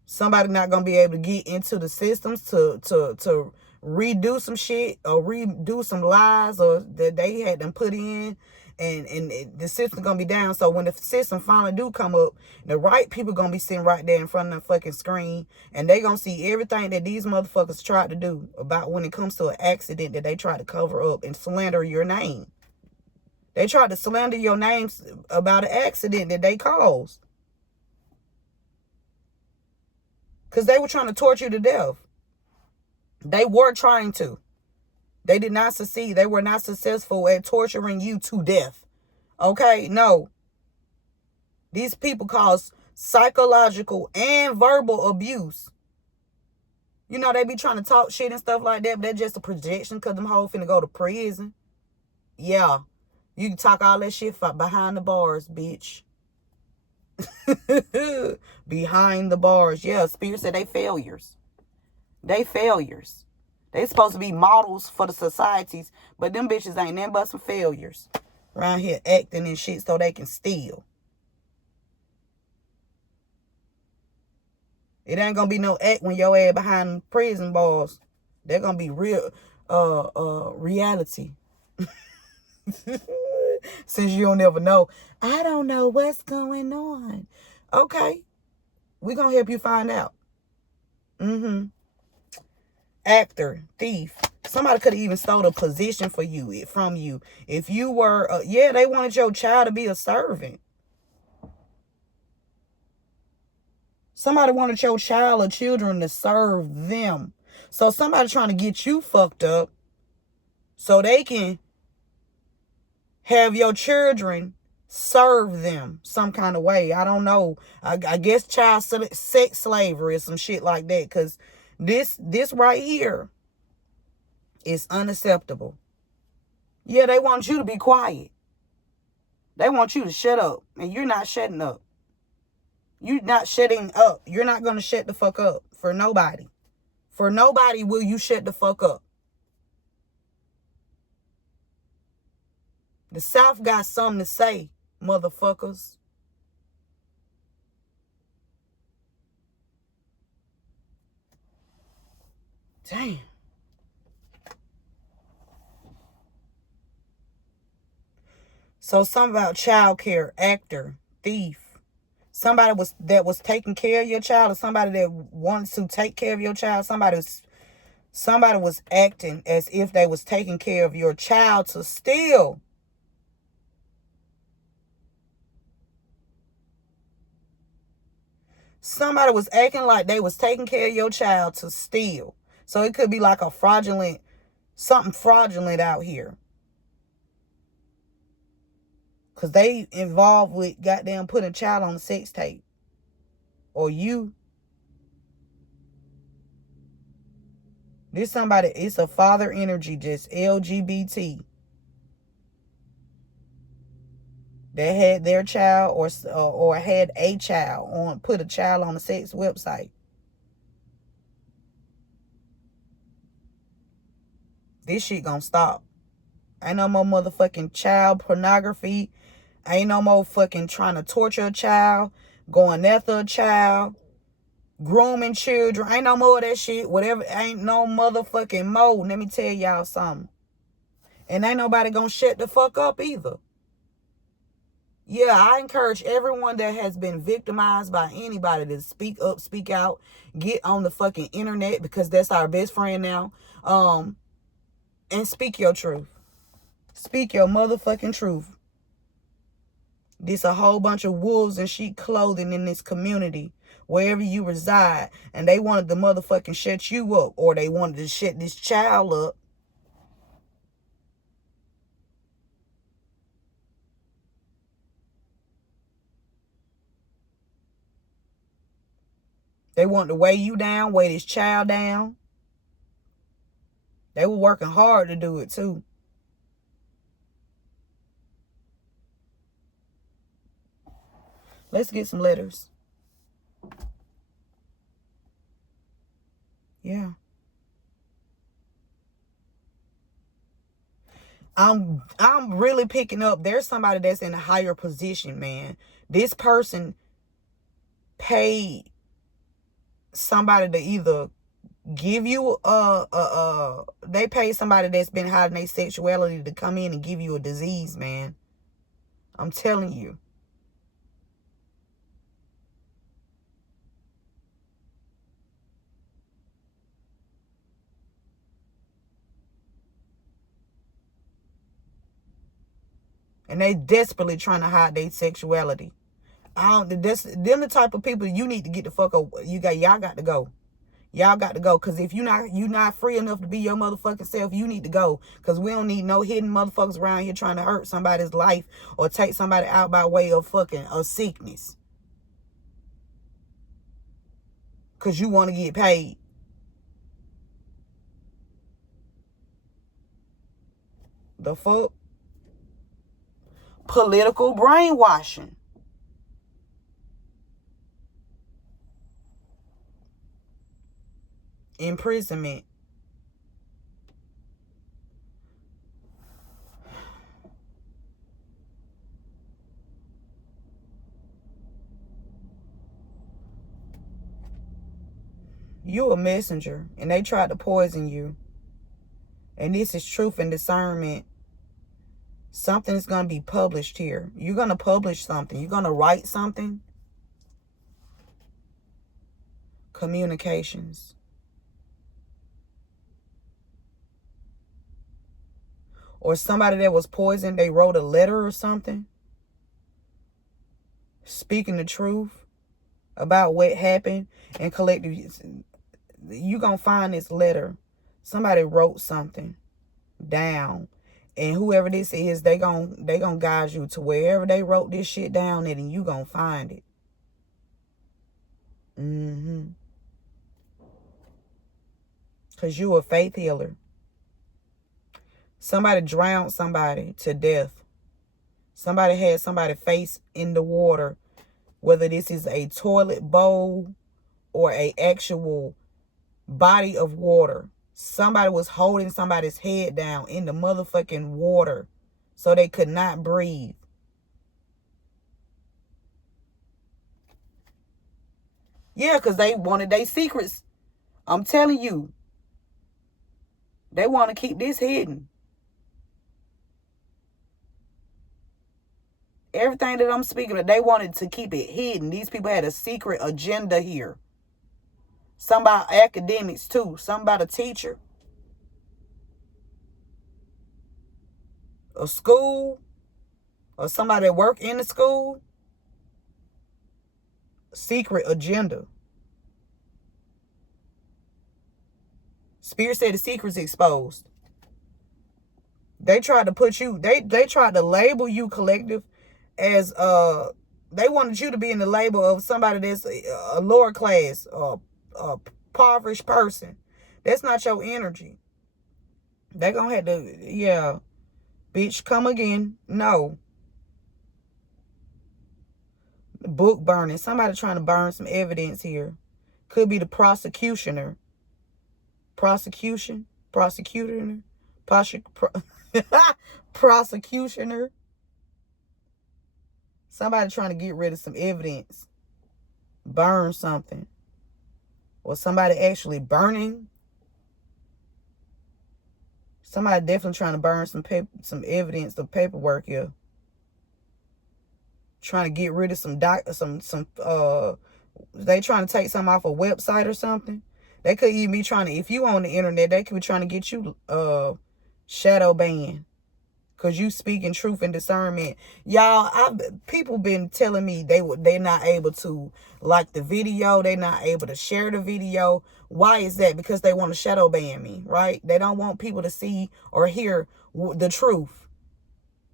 Somebody not gonna be able to get into the systems to redo some shit or redo some lies or that they had them put in, and the system gonna be down. So when the system finally do come up, the right people gonna be sitting right there in front of the fucking screen, and they gonna see everything that these motherfuckers tried to do about when it comes to an accident that they try to cover up and slander your name. They tried to slander your names about an accident that they caused. Because they were trying to torture you to death. They were trying to. They did not succeed. They were not successful at torturing you to death. Okay? No. These people cause psychological and verbal abuse. You know, they be trying to talk shit and stuff like that, but that's just a projection because them hoes finna go to prison. Yeah. You can talk all that shit behind the bars, bitch. Behind the bars. Yeah, Spirit said they failures. They failures. They supposed to be models for the societies, but them bitches ain't nothing but some failures. Around here acting and shit so they can steal. It ain't gonna be no act when your ass behind prison bars. They're gonna be real reality. Since you don't ever know. I don't know what's going on. Okay. We're gonna help you find out. Actor, thief. Somebody could have even stole a position for you, from you. If you were, they wanted your child to be a servant. Somebody wanted your child or children to serve them. So somebody trying to get you fucked up so they can have your children serve them some kind of way. I don't know. I guess child sex slavery or some shit like that. Because this right here is unacceptable. Yeah, they want you to be quiet. They want you to shut up. And you're not shutting up. You're not shutting up. You're not going to shut the fuck up for nobody. For nobody will you shut the fuck up. The South got something to say, motherfuckers. Damn. So something about child care, actor, thief. Somebody that was taking care of your child, or somebody that wants to take care of your child. Somebody was acting as if they was taking care of your child to steal. Somebody was acting like they was taking care of your child to steal. So it could be like a something fraudulent out here. Because they involved with goddamn putting a child on a sex tape. Or you. This somebody, it's a father energy, just LGBT. That had their child or had a child put a child on a sex website. this shit gonna stop. Ain't no more motherfucking child pornography. Ain't no more fucking trying to torture a child, going after a child, grooming children. Ain't no more of that shit. Whatever. Ain't no motherfucking more. Let me tell y'all something. And ain't nobody gonna shut the fuck up either. Yeah, I encourage everyone that has been victimized by anybody to speak up, speak out, get on the fucking internet, because that's our best friend now. And speak your truth. Speak your motherfucking truth. There's a whole bunch of wolves in sheep clothing in this community, wherever you reside, and they wanted to motherfucking shut you up, or they wanted to shut this child up. They wanted to weigh you down, weigh this child down. They were working hard to do it too. Let's get some letters. Yeah. I'm really picking up. There's somebody that's in a higher position, man. This person paid somebody to either give you they pay somebody that's been hiding their sexuality to come in and give you a disease, man. I'm telling you. And they desperately trying to hide their sexuality. Them the type of people you need to get the fuck up. Y'all got to go. Y'all got to go. Because if you not free enough to be your motherfucking self, you need to go. Because we don't need no hidden motherfuckers around here trying to hurt somebody's life or take somebody out by way of fucking a sickness. Because you want to get paid. The fuck? Political brainwashing. Imprisonment. You a messenger, and they tried to poison you. And this is truth and discernment. Something is going to be published here. You're going to publish something. You're going to write something. Communications. Or somebody that was poisoned, they wrote a letter or something. Speaking the truth about what happened. And collective, you're going to find this letter. Somebody wrote something down. And whoever this is, they gonna guide you to wherever they wrote this shit down at, and you gonna find it. Because you a faith healer. Somebody drowned somebody to death. Somebody had somebody's face in the water. Whether this is a toilet bowl or a actual body of water. Somebody was holding somebody's head down in the motherfucking water so they could not breathe. Yeah, because they wanted their secrets. I'm telling you. They want to keep this hidden. Everything that I'm speaking of, they wanted to keep it hidden. These people had a secret agenda here. Some about academics too. Some about a teacher. A school. Or somebody that work in the school. Secret agenda. Spirit said the secret's exposed. They tried to put you, they tried to label you, collective, as they wanted you to be in the label of somebody that's a lower class, a impoverished person. That's not your energy. They gonna have to, yeah, bitch, come again. No. Book burning. Somebody trying to burn some evidence here. Could be the prosecutioner. Prosecutor. prosecutioner. Somebody trying to get rid of some evidence. Burn something. Or somebody actually burning. Somebody definitely trying to burn some evidence, some paperwork here. Trying to get rid of they trying to take something off a website or something. They could even be trying to, if you on the internet, they could be trying to get you shadow banned. Because you speaking truth and discernment. Y'all, people been telling me they're not able to like the video. They're not able to share the video. Why is that? Because they want to shadow ban me, right? They don't want people to see or hear the truth.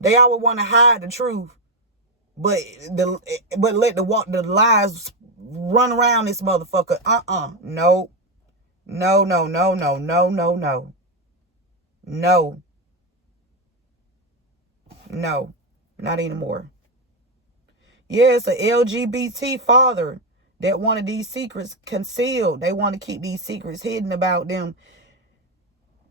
They always want to hide the truth. But let the lies run around this motherfucker. No. No, no, no, no, no, no, no. No. No, not anymore. Yeah, it's an LGBT father that wanted these secrets concealed. They want to keep these secrets hidden about them.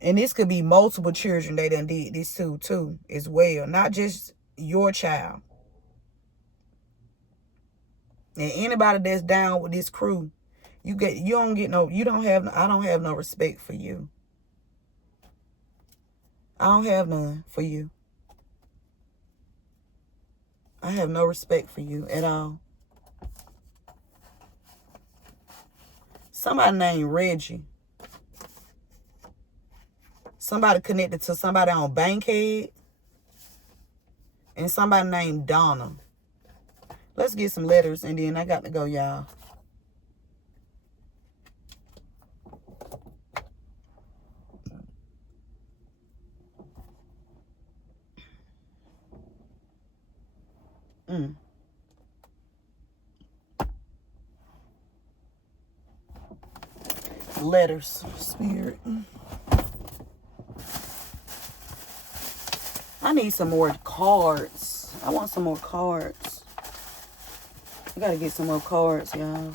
And this could be multiple children they done did this to too, as well. Not just your child. And anybody that's down with this crew, I don't have no respect for you. I don't have none for you. I have no respect for you at all. Somebody named Reggie. Somebody connected to somebody on Bankhead. And somebody named Donna. Let's get some letters and then I got to go, y'all. Letters, Spirit. I need some more cards. I want some more cards. I gotta get some more cards, y'all.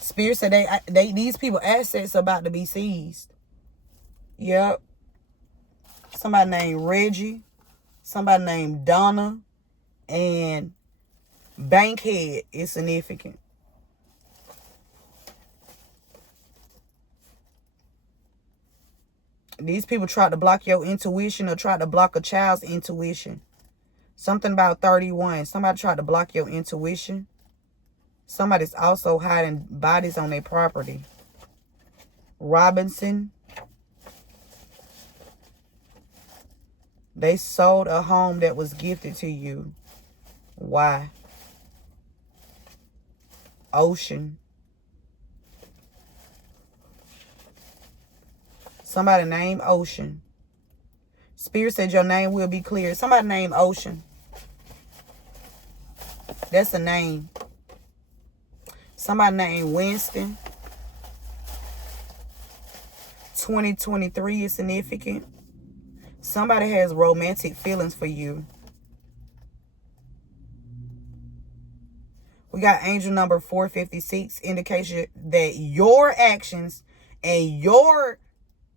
Spirit said these people assets are about to be seized. Yep. Somebody named Reggie. Somebody named Donna. And Bankhead is significant. These people tried to block your intuition or tried to block a child's intuition. Something about 31. Somebody tried to block your intuition. Somebody's also hiding bodies on their property. Robinson. They sold a home that was gifted to you. Why? Ocean. Somebody named Ocean. Spirit said your name will be clear. Somebody named Ocean. That's a name. Somebody named Winston. 2023 is significant. Somebody has romantic feelings for you. We got angel number 456, indication that your actions and your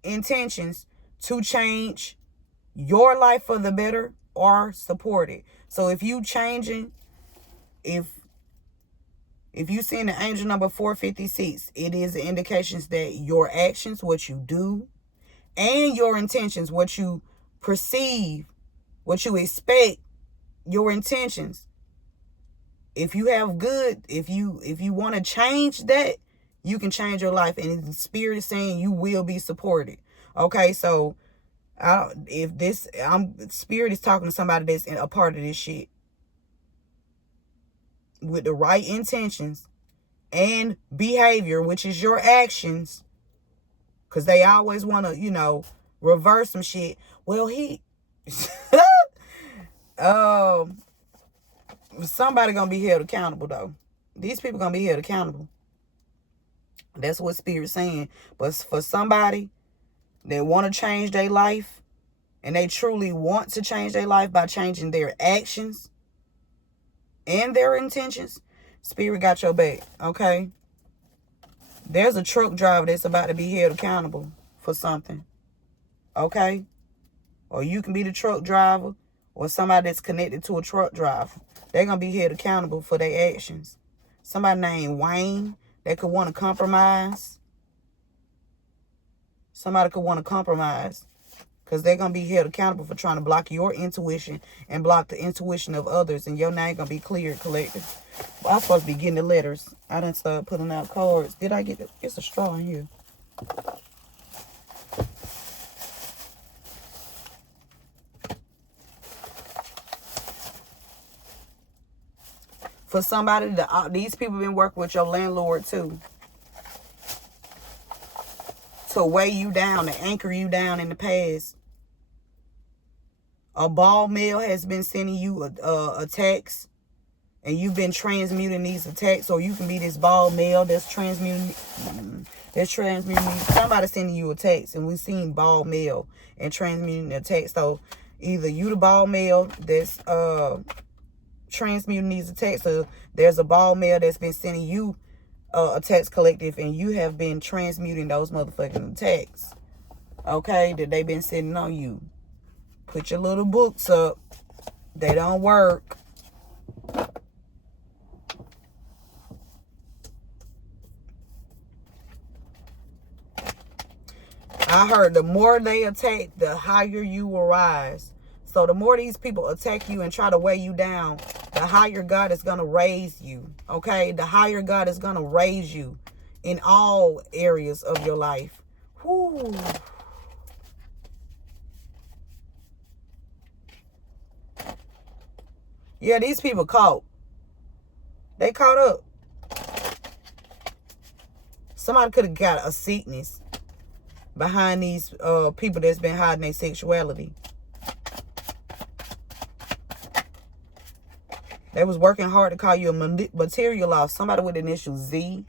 intentions to change your life for the better are supported. So if you changing, if you see the angel number 456, it is the indications that your actions, what you do, and your intentions, what you perceive, what you expect, your intentions. If you have good, if you want to change that, you can change your life. And the Spirit is saying you will be supported. Okay, so Spirit is talking to somebody that's a part of this shit. With the right intentions and behavior, which is your actions, because they always want to, reverse some shit. Well, somebody gonna be held accountable though. These people gonna be held accountable. That's what Spirit's saying. But for somebody that want to change their life, and they truly want to change their life by changing their actions and their intentions, Spirit got your back, okay? There's a truck driver that's about to be held accountable for something, okay? Or you can be the truck driver, or somebody that's connected to a truck driver. They're going to be held accountable for their actions. Somebody named Wayne that could want to compromise. Somebody could want to compromise, because they're going to be held accountable for trying to block your intuition and block the intuition of others. And your name going to be cleared, collective. Well, I'm supposed to be getting the letters. I done started putting out cards. Did I get it? It's a straw in here. For somebody, these people been working with your landlord too, to weigh you down, to anchor you down in the past. A ball mail has been sending you a text, and you've been transmuting these attacks. Or you can be this ball mail that's transmuting. Somebody sending you a text, and we've seen ball mail and transmuting the text. So either you the ball mail that's transmuting these attacks, or there's a ball mail that's been sending you a text, collective, and you have been transmuting those motherfucking attacks, okay, that they've been sending on you. Put your little books up. They don't work. I heard the more they attack, the higher you will rise. So the more these people attack you and try to weigh you down, the higher God is going to raise you, okay? The higher God is going to raise you in all areas of your life. Whew. Yeah, these people caught. They caught up. Somebody could have got a sickness behind these people that's been hiding their sexuality. They was working hard to call you a material off. Somebody with the initial Z.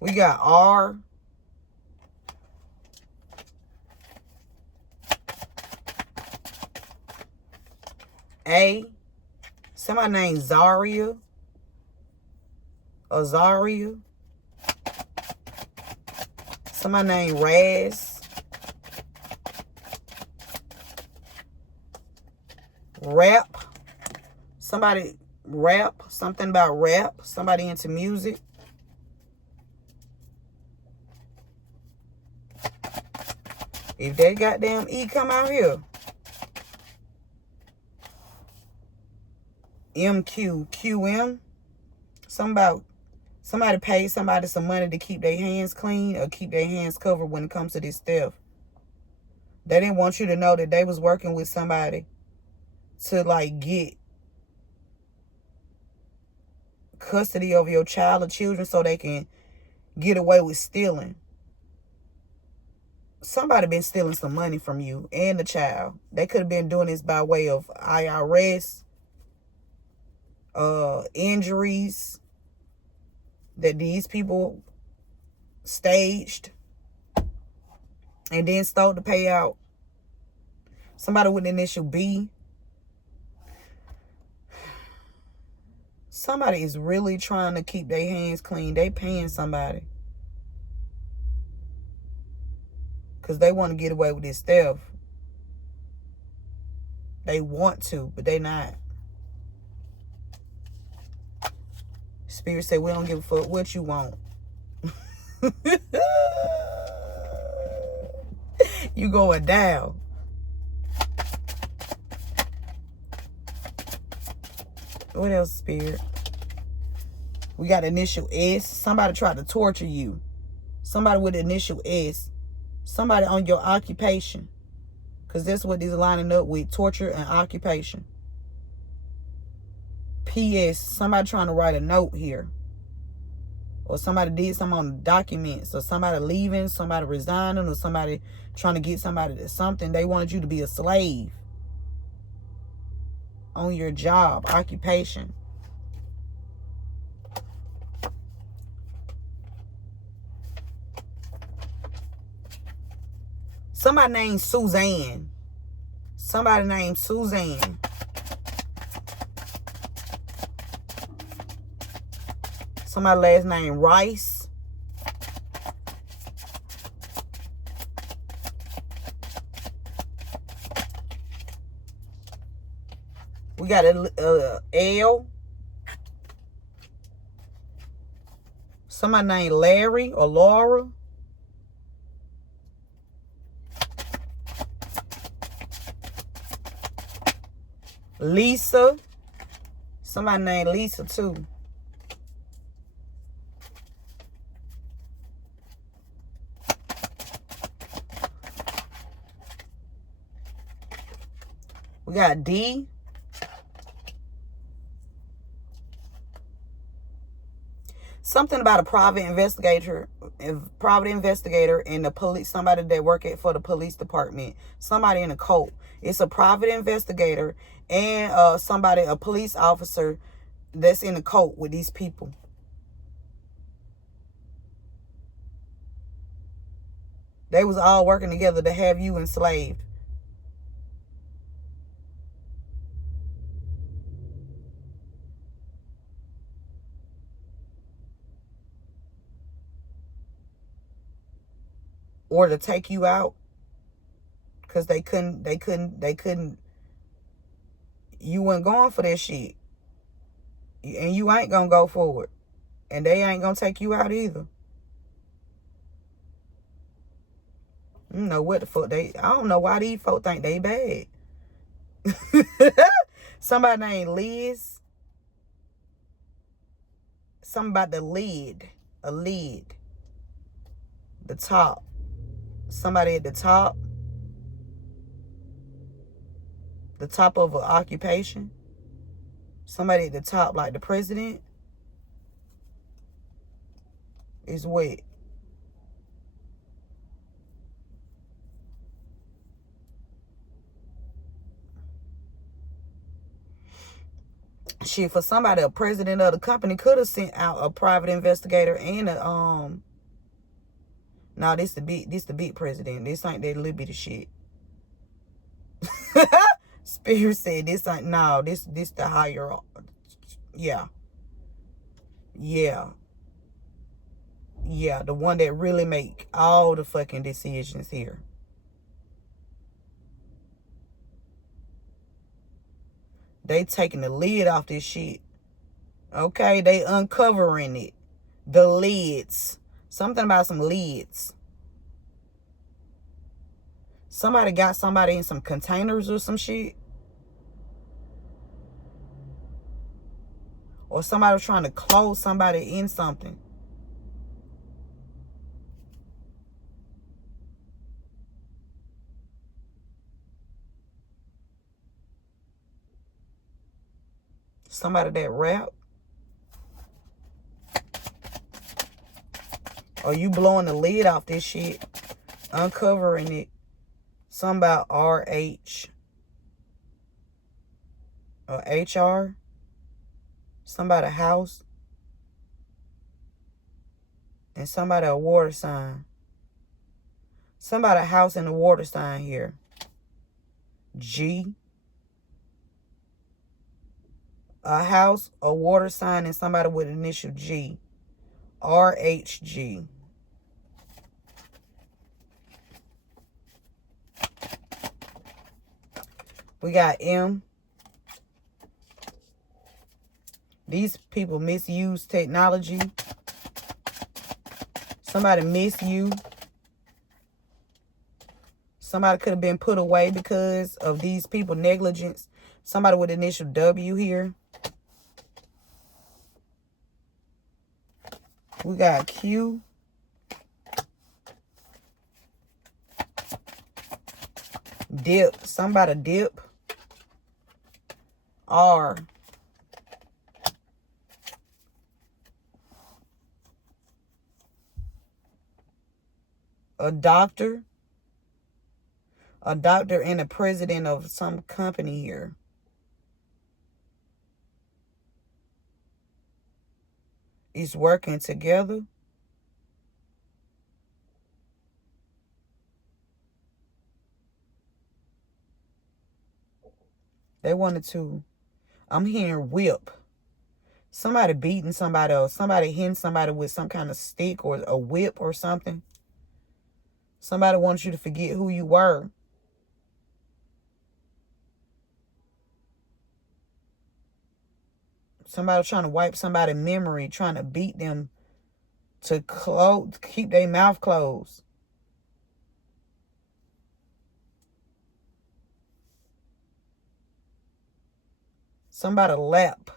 We got R. A. Somebody named Zaria. Azaria. Somebody named Raz. Rap. Somebody rap. Something about rap. Somebody into music. If that goddamn E come out here. MQQM. Somebody paid somebody some money to keep their hands clean or keep their hands covered when it comes to this stuff. They didn't want you to know that they was working with somebody to like get custody of your child or children so they can get away with stealing. Somebody been stealing some money from you and the child. They could have been doing this by way of IRS, injuries that these people staged and then stole to pay out. Somebody with the initial B. Somebody is really trying to keep their hands clean. They paying somebody, because they want to get away with this stuff. They want to, but they not. Spirit said, we don't give a fuck what you want. You going down. What else, Spirit? We got initial S. Somebody tried to torture you. Somebody with initial S. Somebody on your occupation. Because that's what these are lining up with. Torture and occupation. P.S. Somebody trying to write a note here. Or somebody did something on the documents. Or somebody leaving. Somebody resigning. Or somebody trying to get somebody to something. They wanted you to be a slave. on your job, occupation. Somebody named Suzanne. Somebody named Suzanne. Somebody last name Rice. We got a L. Somebody named Larry or Laura. Lisa. Somebody named Lisa too. We got D. Something about a private investigator and the police, somebody that work for the police department, somebody in a cult. It's a private investigator and a police officer that's in a cult with these people. They was all working together to have you enslaved. Or to take you out. Because they couldn't, you weren't going for that shit. And you ain't gonna go for it. And they ain't gonna take you out either. You know what the fuck I don't know why these folk think they bad. Somebody named Liz. Something about the lid. A lid. The top. Somebody at the top. The top of an occupation. Somebody at the top, like the president, is what? Shit, for somebody, a president of the company could have sent out a private investigator and a No, this the big president. This ain't that little bit of shit. Spirit said this ain't this the higher. Yeah. The one that really make all the fucking decisions here. They taking the lid off this shit. Okay, they uncovering it. The lids. Something about some lids. Somebody got somebody in some containers or some shit. Or somebody was trying to close somebody in something. Somebody that rap. Or you blowing the lid off this shit. Uncovering it. Something about RH. Or HR. Somebody house. And somebody a water sign. Somebody house and a water sign here. G. A house, a water sign, and somebody with initial G. RHG. We got M. These people misuse technology. Somebody miss you. Somebody could have been put away because of these people negligence. Somebody with initial W here. We got Q. Dip. Somebody dip. R. A doctor. A doctor and a president of some company here. is working together. They wanted to, I'm hearing whip. Somebody beating somebody or somebody hitting somebody with some kind of stick or a whip or something. Somebody wants you to forget who you were. Somebody trying to wipe somebody's memory, trying to beat them to keep their mouth closed. Somebody lap.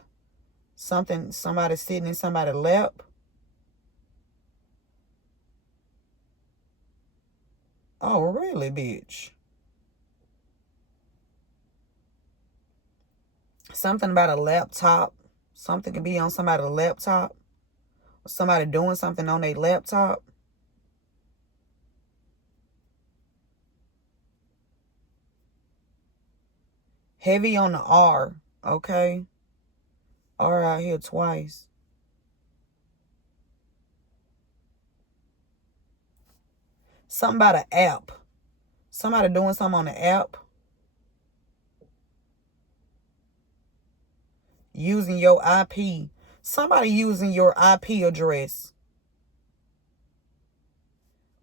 Somebody sitting in somebody's lap. Oh, really, bitch? Something about a laptop. Something can be on somebody's laptop. Or somebody doing something on their laptop. Heavy on the R, okay? R out here twice. Something about an app. Somebody doing something on the app. Using your IP. Somebody using your IP address.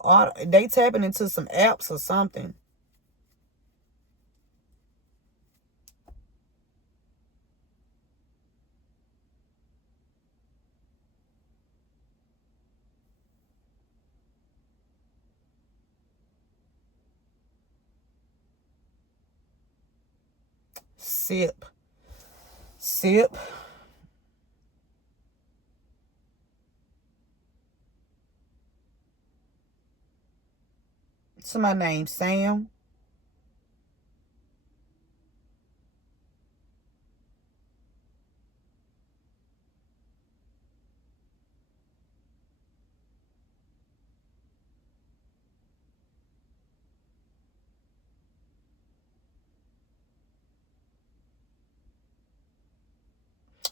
Or they tapping into some apps or something. Sip. Somebody named Sam.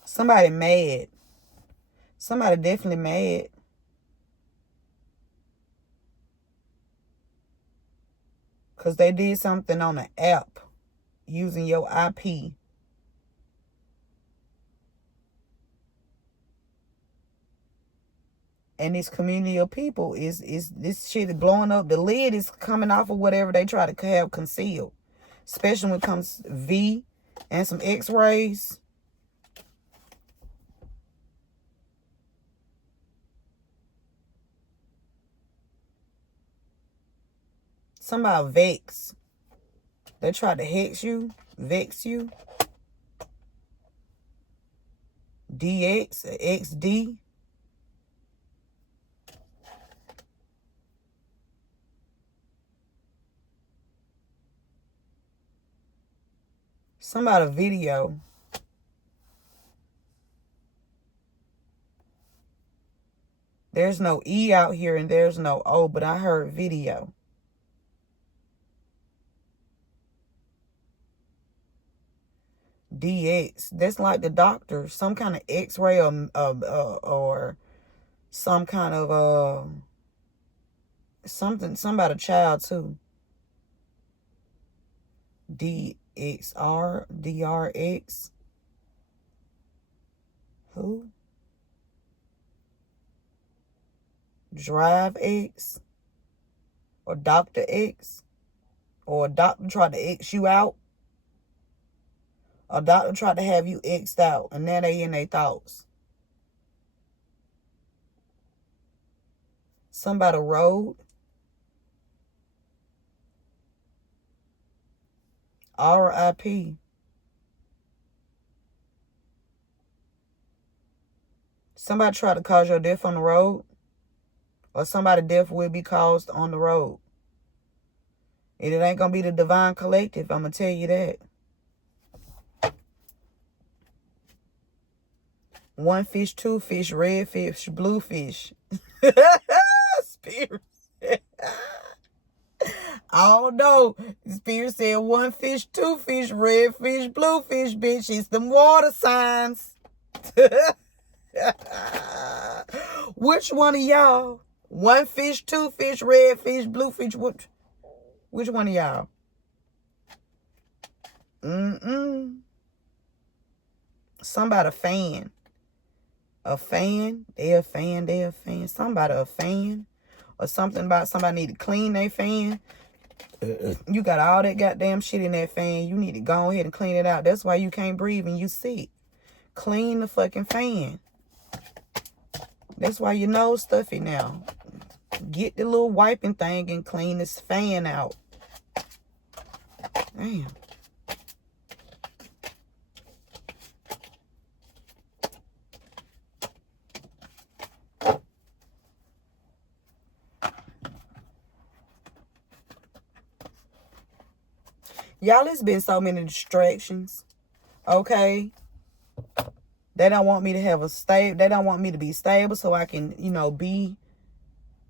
Somebody mad. Somebody definitely mad. Because they did something on the app using your IP. And this community of people is this shit is blowing up. The lid is coming off of whatever they try to have concealed. Especially when it comes V and some x-rays. Somebody vex. They tried to hex you, vex you. DX, XD. Somebody video. There's no E out here and there's no O, but I heard video. DX. That's like the doctor. Some kind of x-ray or some kind of something about a child too. DXR, DRX. Who? Drive X or Dr. X, or a doctor tried to X you out. A doctor tried to have you X'd out, and now they in their thoughts. Somebody road. RIP. Somebody tried to cause your death on the road. Or somebody's death will be caused on the road. And it ain't going to be the Divine Collective. I'm going to tell you that. One fish, two fish, red fish, blue fish. Spirit. I don't know. Spirit said one fish, two fish, red fish, blue fish, bitch. It's them water signs. Which one of y'all? One fish, two fish, red fish, blue fish. Which one of y'all? Somebody a fan. A fan. They a fan. Somebody a fan. Or something about somebody need to clean their fan. You got all that goddamn shit in that fan. You need to go ahead and clean it out. That's why you can't breathe and you sick. Clean the fucking fan. That's why your nose stuffy now. Get the little wiping thing and clean this fan out. Damn. Y'all, it's been so many distractions. Okay? They don't want me to have a stable. They don't want me to be stable so I can, be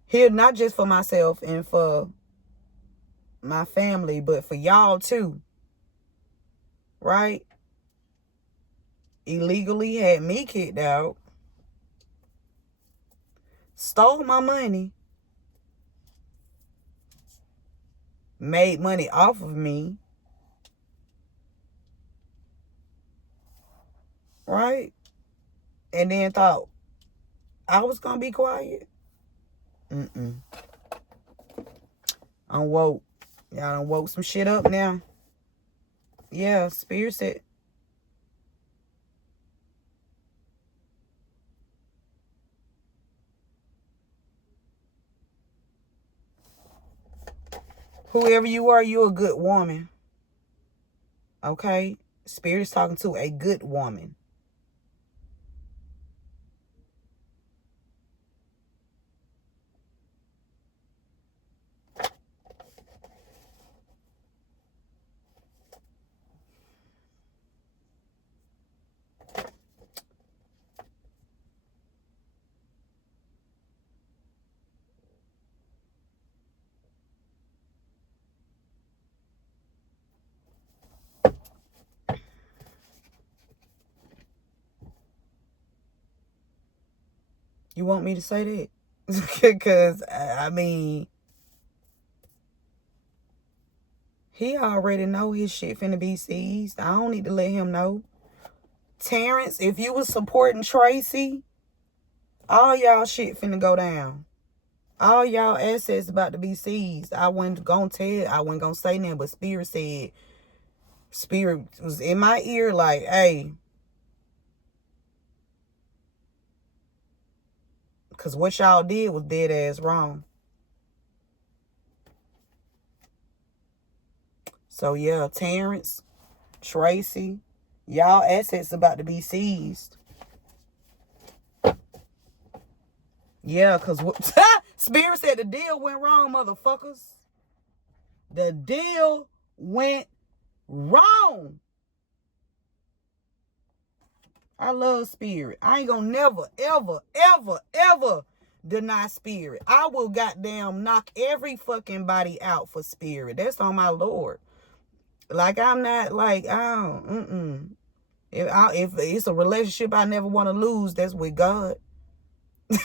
here not just for myself and for my family, but for y'all too. Right? Illegally had me kicked out. Stole my money. Made money off of me. Right? And then thought I was gonna be quiet. I'm woke. Y'all done woke some shit up now. Yeah, Spirit said. Whoever you are, you're a good woman. Okay? Spirit's talking to a good woman. You want me to say that? Because, I mean, he already know his shit finna be seized. I don't need to let him know. Terrence, if you was supporting Tracy, all y'all shit finna go down. All y'all assets about to be seized. I wasn't gonna say nothing, but Spirit was in my ear like, hey. Because what y'all did was dead ass wrong. So, yeah, Terrence, Tracy, y'all assets about to be seized. Yeah, because Spirit said the deal went wrong, motherfuckers. The deal went wrong. I love Spirit. I ain't gonna never, ever, ever, ever deny Spirit. I will goddamn knock every fucking body out for Spirit. That's on my Lord. Like, I'm not like, I don't, If it's a relationship I never want to lose, that's with God. If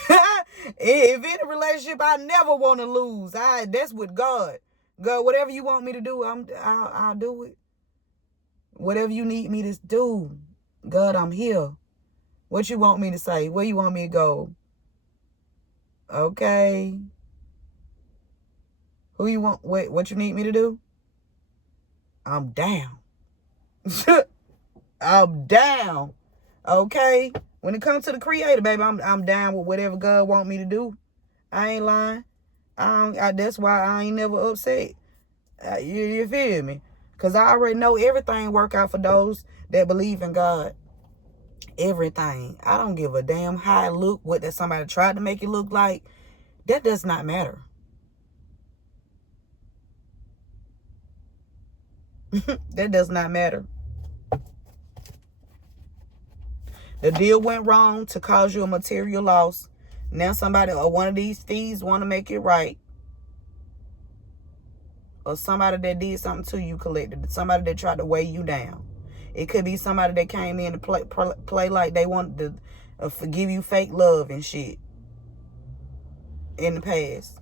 it's a relationship I never want to lose, that's with God. God, whatever you want me to do, I'll do it. Whatever you need me to do, God, I'm here. What you want me to say? Where you want me to go? Okay. Who you want? What you need me to do? I'm down. I'm down. Okay? When it comes to the creator, baby, I'm down with whatever God want me to do. I ain't lying. That's why I ain't never upset. You feel me? Because I already know everything work out for those that believe in God. Everything. I don't give a damn how it look, what that somebody tried to make it look like. That does not matter. That does not matter. The deal went wrong to cause you a material loss. Now somebody or one of these thieves want to make it right. Or somebody that did something to you collected. Somebody that tried to weigh you down. It could be somebody that came in to play like they wanted to give you fake love and shit. in the past.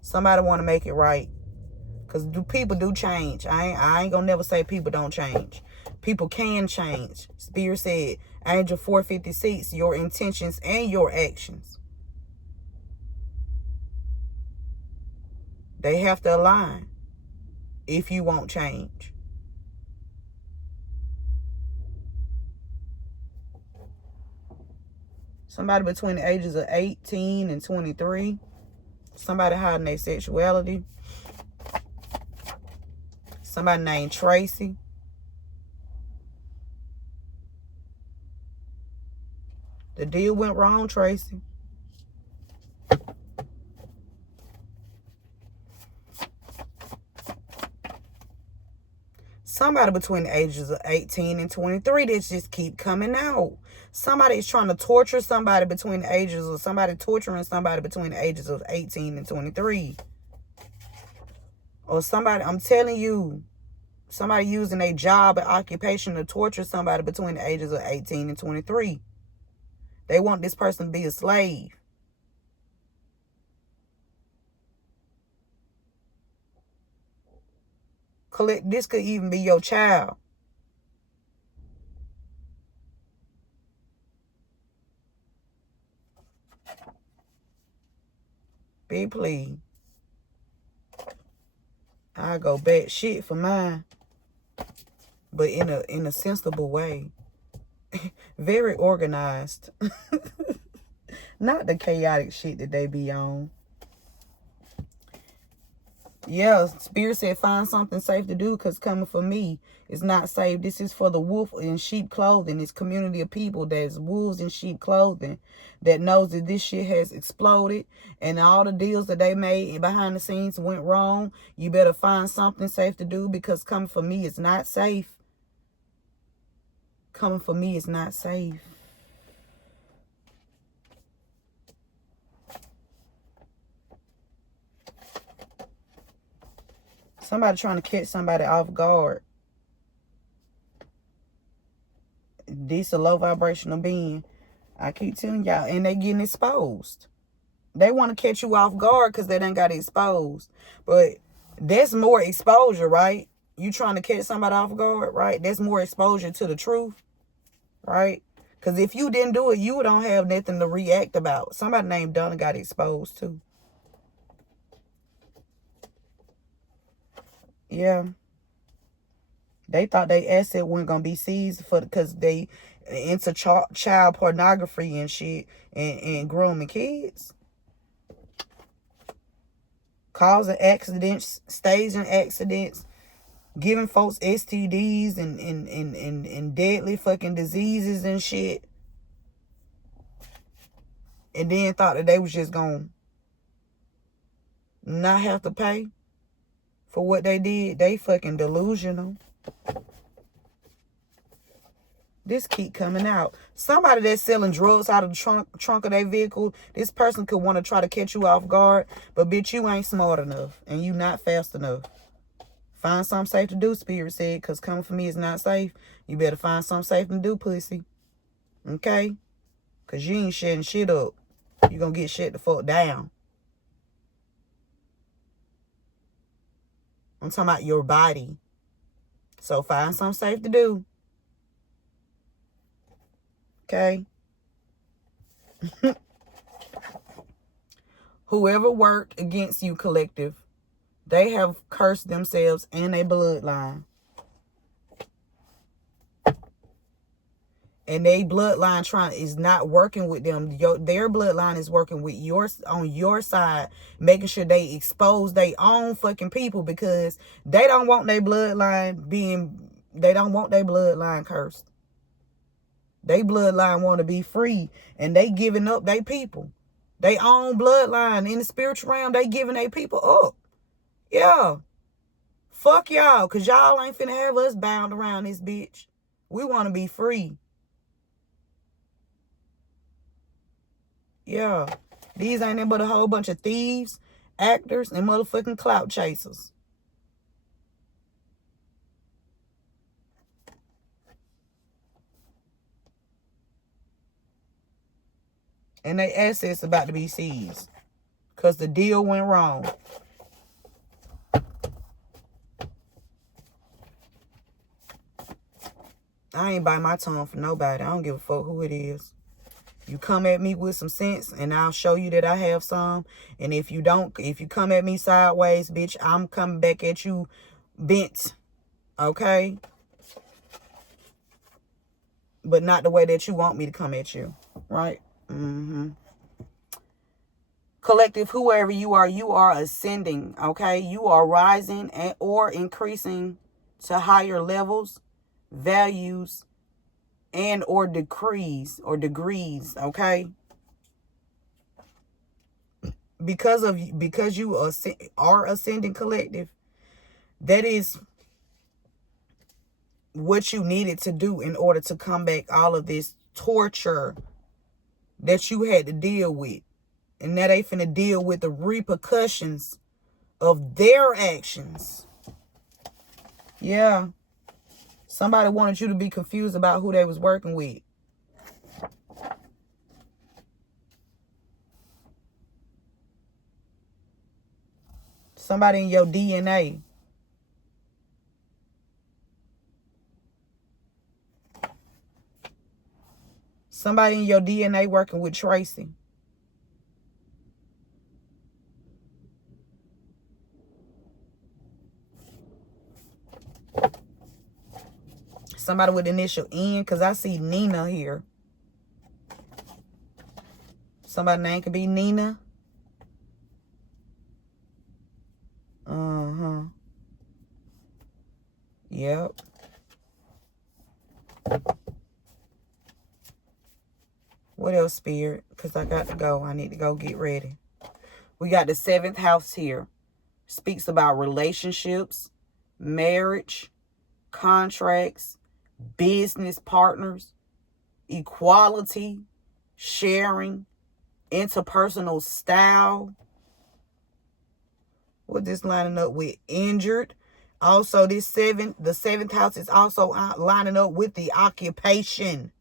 Somebody want to make it right. Because people do change. I ain't gonna never say people don't change. People can change. Spirit said, Angel 456, your intentions and your actions, they have to align if you won't change. Somebody between the ages of 18 and 23. Somebody hiding their sexuality. Somebody named Tracy. The deal went wrong, Tracy. Somebody between the ages of 18 and 23 that just keep coming out. Somebody is trying to torture somebody between the ages of somebody torturing somebody between the ages of 18 and 23. Or somebody, I'm telling you, somebody using a job and occupation to torture somebody between the ages of 18 and 23. They want this person to be a slave. This could even be your child. Big please. I go back shit for mine. But in a sensible way. Very organized. Not the chaotic shit that they be on. Yeah, Spirit said find something safe to do because coming for me is not safe. This is for the wolf in sheep clothing. This community of people that's wolves in sheep clothing that knows that this shit has exploded and all the deals that they made behind the scenes went wrong. You better find something safe to do because coming for me is not safe. Coming for me is not safe. Somebody trying to catch somebody off guard. This a low vibrational being. I keep telling y'all, and they getting exposed. They want to catch you off guard because they done got exposed. But that's more exposure, right? You trying to catch somebody off guard, right? That's more exposure to the truth, right? Because if you didn't do it, you don't have nothing to react about. Somebody named Donna got exposed too. Yeah. They thought they asset wasn't going to be seized because they into child pornography and shit and grooming kids. Causing accidents, staging accidents, giving folks STDs and deadly fucking diseases and shit. And then thought that they was just going to not have to pay for what they did. They fucking delusional. This keep coming out. Somebody that's selling drugs out of the trunk of their vehicle, this person could want to try to catch you off guard, but bitch, you ain't smart enough and you not fast enough. Find something safe to do, Spirit said, because coming for me is not safe. You better find something safe to do, pussy. Okay? Because you ain't shutting shit up. You gonna get shit the fuck down. I'm talking about your body. So find something safe to do. Okay? Whoever worked against you, collective, they have cursed themselves and their bloodline. And their bloodline is not working with them. Their bloodline is working with yours on your side, making sure they expose their own fucking people because they don't want their bloodline cursed. They bloodline want to be free, and they giving up their people. They own bloodline in the spiritual realm. They giving their people up. Yeah. Fuck y'all, because y'all ain't finna have us bound around this bitch. We want to be free. Yeah. These ain't nothing but a whole bunch of thieves, actors, and motherfucking clout chasers. And they assets about to be seized. Because the deal went wrong. I ain't bite my tongue for nobody. I don't give a fuck who it is. You come at me with some sense, and I'll show you that I have some. And if you don't, if you come at me sideways, bitch, I'm coming back at you bent. Okay? But not the way that you want me to come at you. Right? Collective, whoever you are ascending. Okay? You are rising or increasing to higher levels, values, and or degrees, okay? Because you are ascending, collective, that is what you needed to do in order to combat all of this torture that you had to deal with. And that they finna deal with the repercussions of their actions. Yeah. Somebody wanted you to be confused about who they was working with. Somebody in your DNA. Somebody in your DNA working with Tracy. Somebody with initial N, because I see Nina here. Somebody's name could be Nina. Yep. What else, Spirit? Because I got to go. I need to go get ready. We got the 7th house here. Speaks about relationships, marriage, contracts, business partners, equality, sharing, interpersonal style. What this lining up with? Injured. Also, the 7th house is also lining up with the occupation.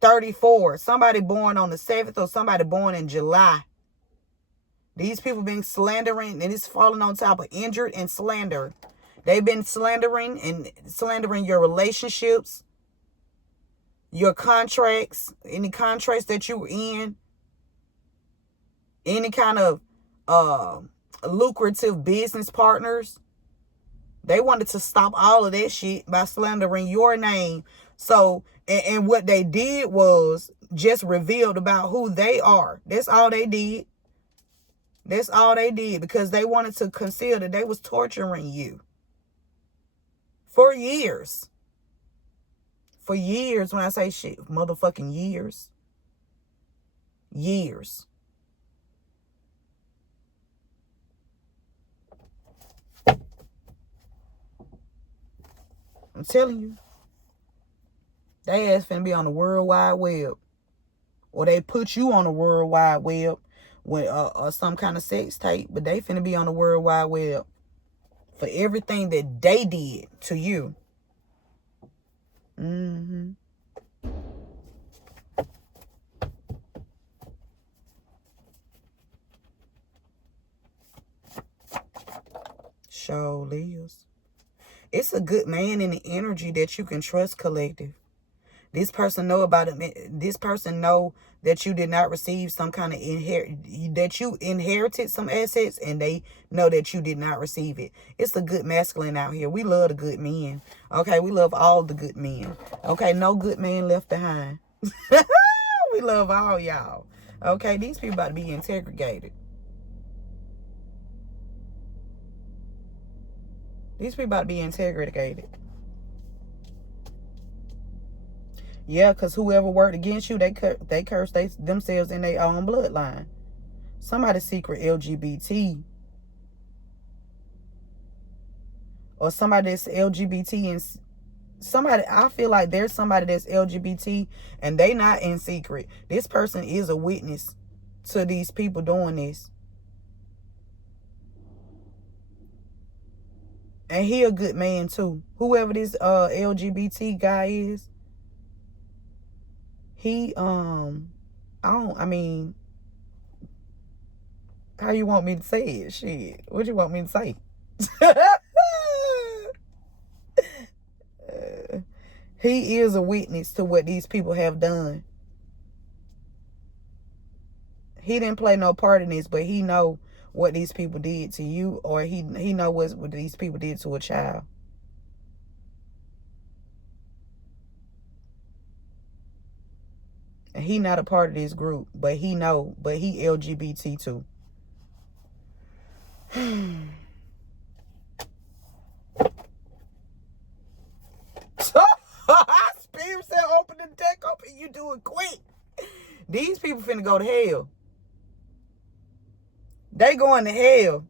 34. Somebody born on the 7th or somebody born in July. These people been slandering, and it's falling on top of injured and slander. They've been slandering your relationships, your contracts, any contracts that you were in, any kind of lucrative business partners. They wanted to stop all of that shit by slandering your name. So, and what they did was just revealed about who they are. That's all they did. That's all they did, because they wanted to conceal that they was torturing you. For years. For years, when I say shit, motherfucking years. Years. I'm telling you. They ass finna be on the World Wide Web. Or they put you on the World Wide Web with some kind of sex tape. But they finna be on the World Wide Web for everything that they did to you. Sure lives. It's a good man in the energy that you can trust, collective. This person know about it. This person know that you did not receive some kind of that you inherited some assets, and they know that you did not receive it. It's a good masculine out here. We love the good men. Okay, we love all the good men. Okay, no good man left behind. We love all y'all. Okay, these people about to be integrated. These people about to be integrated. Yeah, because whoever worked against you, they curse themselves in their own bloodline. Somebody's secret LGBT. Or somebody that's LGBT and somebody, I feel like there's somebody that's LGBT and they not in secret. This person is a witness to these people doing this. And he a good man too. Whoever this LGBT guy is, he I mean, how you want me to say it? Shit. What you want me to say? He is a witness to what these people have done. He didn't play no part in this, but he know what these people did to you, or he know what these people did to a child. And he not a part of this group, but he know, but he LGBT too. Spirit said open the deck up and you do it quick. These people finna go to hell. They going to hell.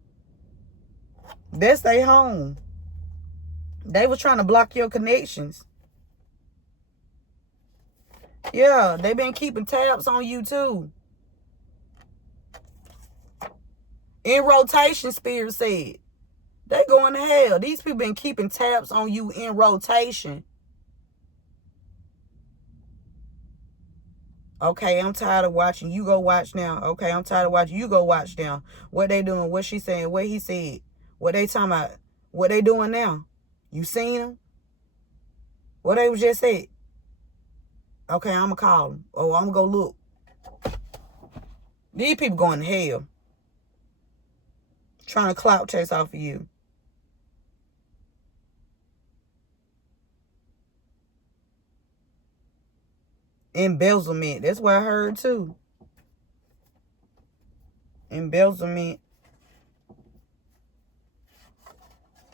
That's their home. They was trying to block your connections. Yeah, they been keeping tabs on you too. In rotation, Spirit said. They going to hell. These people been keeping tabs on you in rotation. Okay, I'm tired of watching. You go watch now. Okay, I'm tired of watching. You go watch now. What they doing? What she saying? What he said? What they talking about? What they doing now? You seen them? What they was just said? Okay, I'm going to call them. Oh, I'm going to go look. These people going to hell. Trying to clout chase off of you. Embezzlement. That's what I heard too. Embezzlement.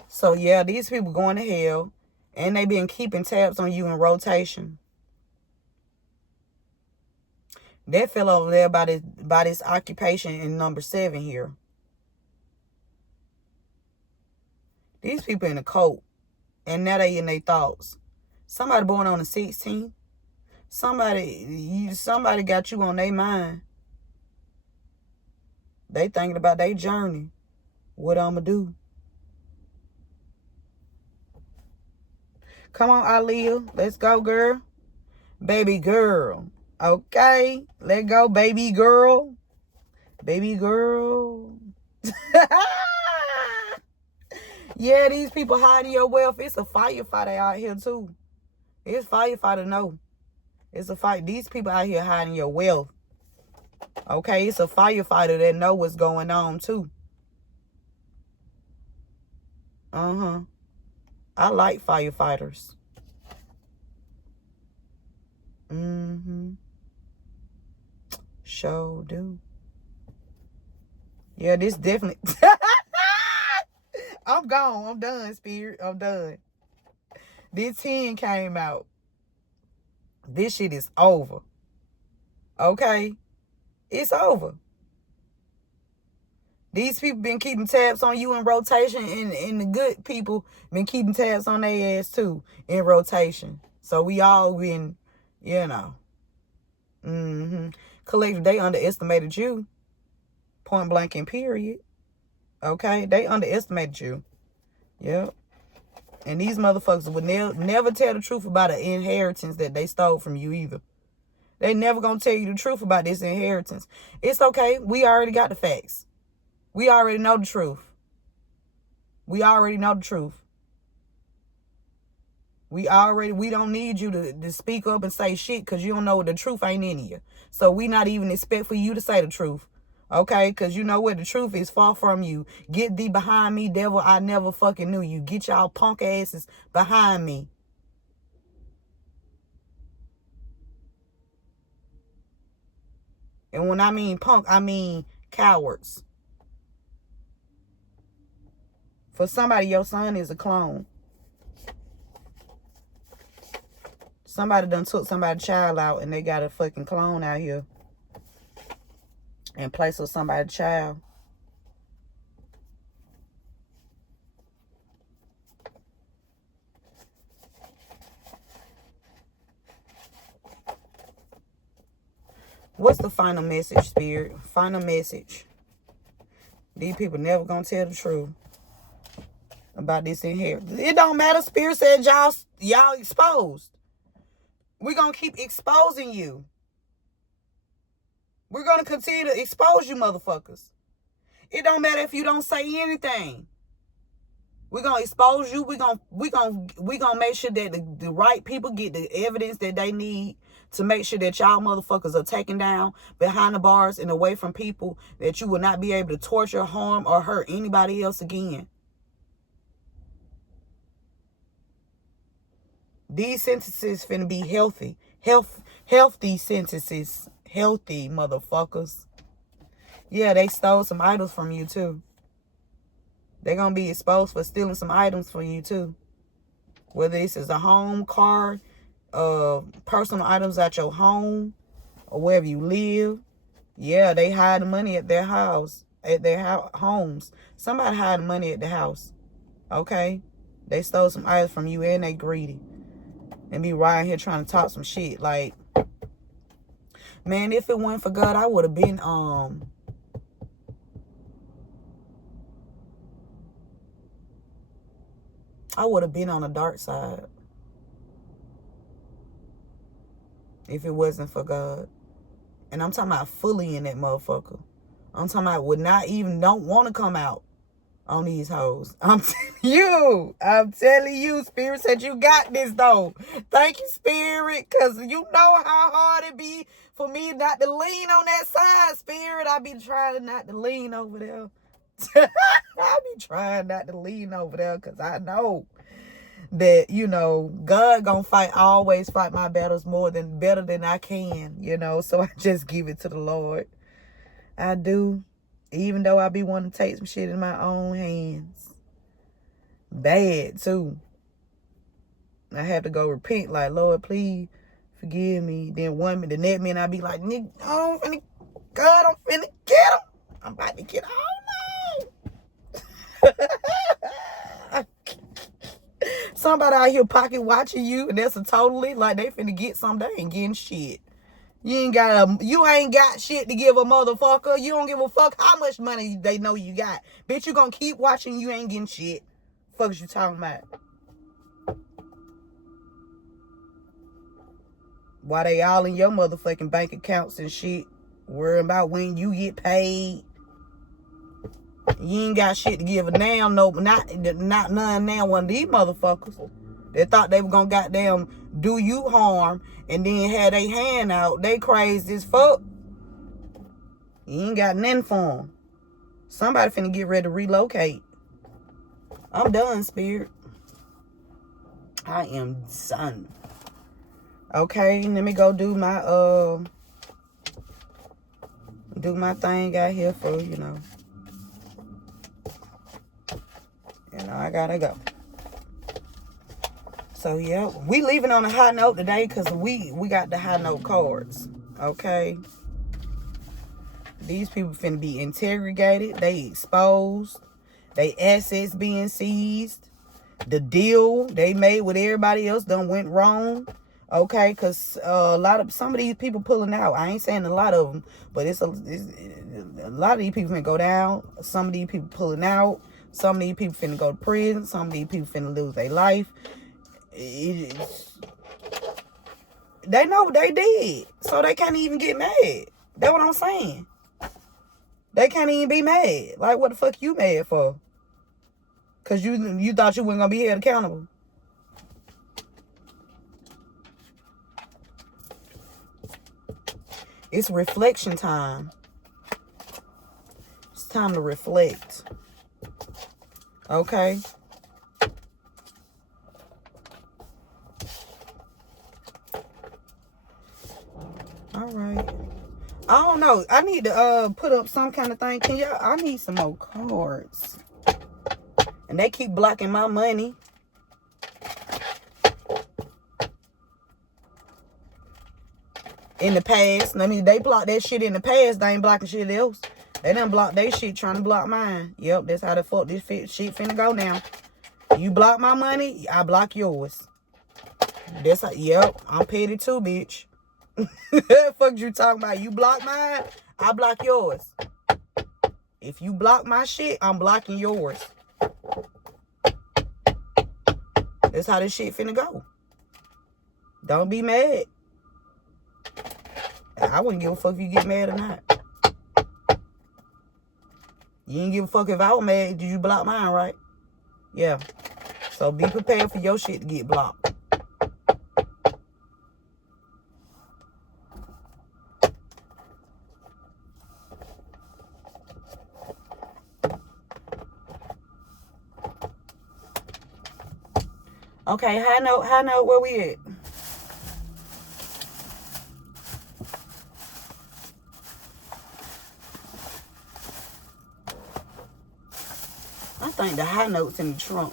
So yeah, these people going to hell. And they been keeping tabs on you in rotation. That fell over there by this occupation in number 7 here. These people in the cult. And now they in their thoughts. Somebody born on the 16th. Somebody got you on their mind. They thinking about their journey. What I'm going to do. Come on, Aaliyah. Let's go, girl. Baby girl. Okay. Let go, baby girl. Baby girl. Yeah, these people hiding your wealth. It's a firefighter out here, too. It's firefighter, no. It's a fight. These people out here hiding your wealth. Okay, it's a firefighter that know what's going on, too. I like firefighters. Sure do. Yeah, this definitely... I'm gone. I'm done, Spirit. I'm done. This 10 came out. This shit is over. Okay? It's over. These people been keeping tabs on you in rotation, and the good people been keeping tabs on their ass too in rotation. So we all been, you know. Collective, they underestimated you. Point blank and period. Okay? They underestimated you. Yep. And these motherfuckers would never tell the truth about an inheritance that they stole from you either. They never gonna tell you the truth about this inheritance. It's okay. We already got the facts. We already know the truth. We already know the truth. We don't need you to speak up and say shit because you don't know the truth ain't in you. So we not even expect for you to say the truth. Okay? Because you know what? The truth is far from you. Get thee behind me, devil. I never fucking knew you. Get y'all punk asses behind me. And when I mean punk, I mean cowards. For somebody, your son is a clone. Somebody done took somebody's child out and they got a fucking clone out here in place of somebody's child. What's the final message, Spirit? Final message. These people never gonna tell the truth about this inheritance. It don't matter. Spirit said y'all exposed. We're gonna keep exposing you. We're going to continue to expose you motherfuckers. It don't matter if you don't say anything. We're going to expose you. We're going to make sure that the right people get the evidence that they need to make sure that y'all motherfuckers are taken down behind the bars and away from people, that you will not be able to torture, harm, or hurt anybody else again. These sentences finna be healthy. Healthy sentences. Healthy motherfuckers. Yeah, they stole some items from you too. They're going to be exposed for stealing some items from you too. Whether this is a home, car, personal items at your home, or wherever you live. Yeah, they hide money at their house, at their homes. Somebody hide money at the house. Okay? They stole some items from you and they greedy. And be right here trying to talk some shit. Like, man, if it weren't for God, I would have been, I would have been on the dark side. If it wasn't for God. And I'm talking about fully in that motherfucker. I'm talking about would not even, don't want to come out on these hoes. I'm telling you, Spirit said you got this though. Thank you, Spirit, because you know how hard it be for me not to lean on that side, Spirit. I be trying not to lean over there. I be trying not to lean over there because I know that, you know, God gonna always fight my battles better than I can, you know. So I just give it to the Lord. I do. Even though I be wanting to take some shit in my own hands. Bad, too. I have to go repent, like, Lord, please forgive me. Then the next minute I be like, nigga, I'm finna get him. I'm about to get on now. Somebody out here pocket watching you, and that's a totally, like, they finna get something. They ain't getting shit. You ain't got shit to give a motherfucker. You don't give a fuck how much money they know you got. Bitch, you gonna keep watching, you ain't getting shit. Fuck is you talking about? Why they all in your motherfucking bank accounts and shit, worrying about when you get paid. You ain't got shit to give a damn, no, not none now one of these motherfuckers. They thought they were gonna goddamn do you harm and then had their hand out. They crazy as fuck. You ain't got nothing for them. Somebody finna get ready to relocate. I'm done, Spirit. I am done. Okay, let me go do my thing out here for, you know. I gotta go. So yeah, we leaving on a high note today because we got the high note cards. Okay. These people finna be interrogated. They exposed. They assets being seized. The deal they made with everybody else done went wrong. Okay, because some of these people pulling out. I ain't saying a lot of them, but it's a lot of these people finna go down. Some of these people pulling out. Some of these people finna go to prison. Some of these people finna lose their life. They know what they did, so they can't even get mad. That's what I'm saying. They can't even be mad. Like, what the fuck you mad for? Because you thought you weren't going to be held accountable. It's reflection time. It's time to reflect. Okay? All right. I don't know. I need to put up some kind of thing. I need some more cards. And they keep blocking my money. In the past. I mean, they blocked that shit in the past. They ain't blocking shit else. They done blocked their shit trying to block mine. Yep, that's how the fuck this shit finna go now. You block my money, I block yours. That's how, yep, I'm petty too, bitch. Fuck you talking about? You block mine, I block yours. If you block my shit, I'm blocking yours. That's how this shit finna go. Don't be mad. I wouldn't give a fuck if you get mad or not. You didn't give a fuck if I was mad. Did you block mine, right? Yeah. So be prepared for your shit to get blocked. Okay, high note, where we at? I think the high note's in the trunk.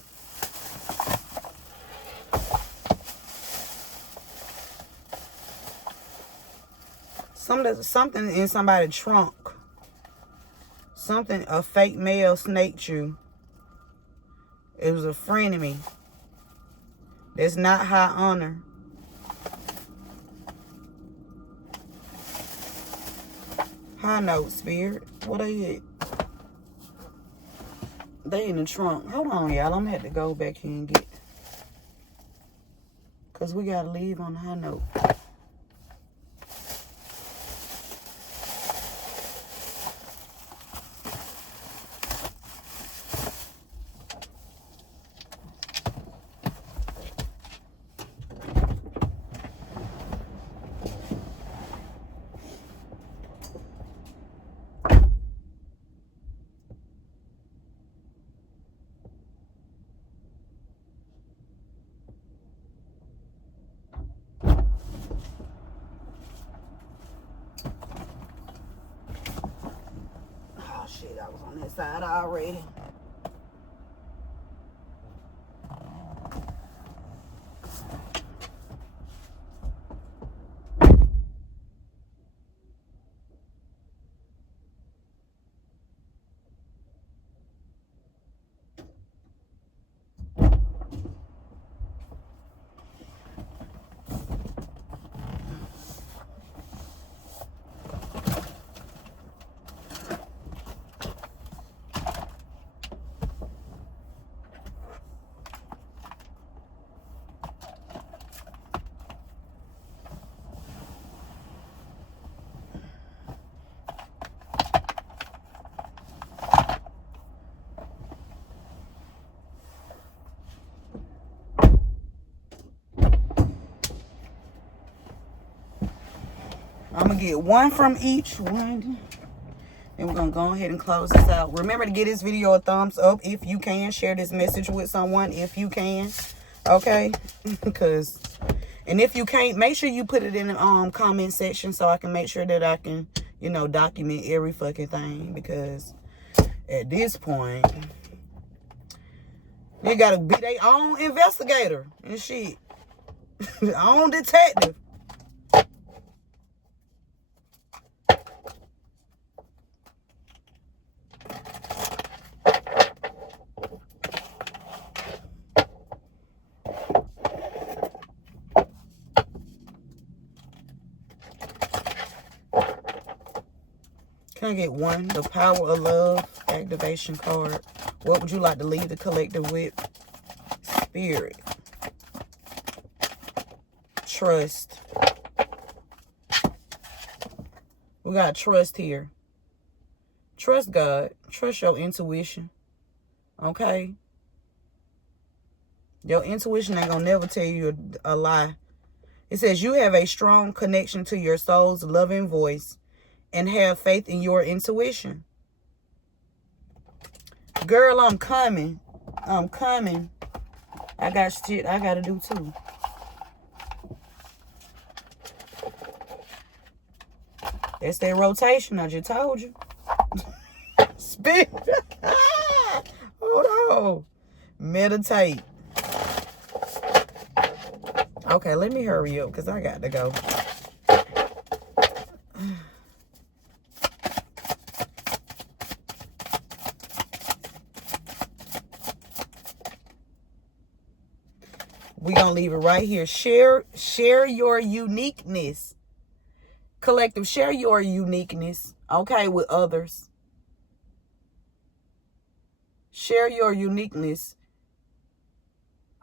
Something in somebody's trunk. Something, a fake male snaked you. It was a friend of me. That's not high honor. High note, spirit. What they at? They in the trunk. Hold on, y'all. I'm gonna have to go back here and get. Because we gotta leave on a high note. Shit, I was on that side already. I'm going to get one from each one. And we're going to go ahead and close this out. Remember to give this video a thumbs up if you can. Share this message with someone if you can. Okay? Because, and if you can't, make sure you put it in the comment section so I can make sure that I can, you know, document every fucking thing. Because at this point, they got to be their own investigator and shit. Their own detective. Can I get one? The Power of Love activation card. What would you like to leave the collective with? Spirit. Trust. We got trust here. Trust God. Trust your intuition. Okay? Your intuition ain't gonna never tell you a lie. It says you have a strong connection to your soul's loving voice and have faith in your intuition. Girl, I'm coming. I'm coming. I got shit I gotta do too. That's that rotation I just told you. Spin. Hold on. Meditate. Okay, let me hurry up because I got to go. We're going to leave it right here. Share your uniqueness. Collective, share your uniqueness, okay, with others. Share your uniqueness,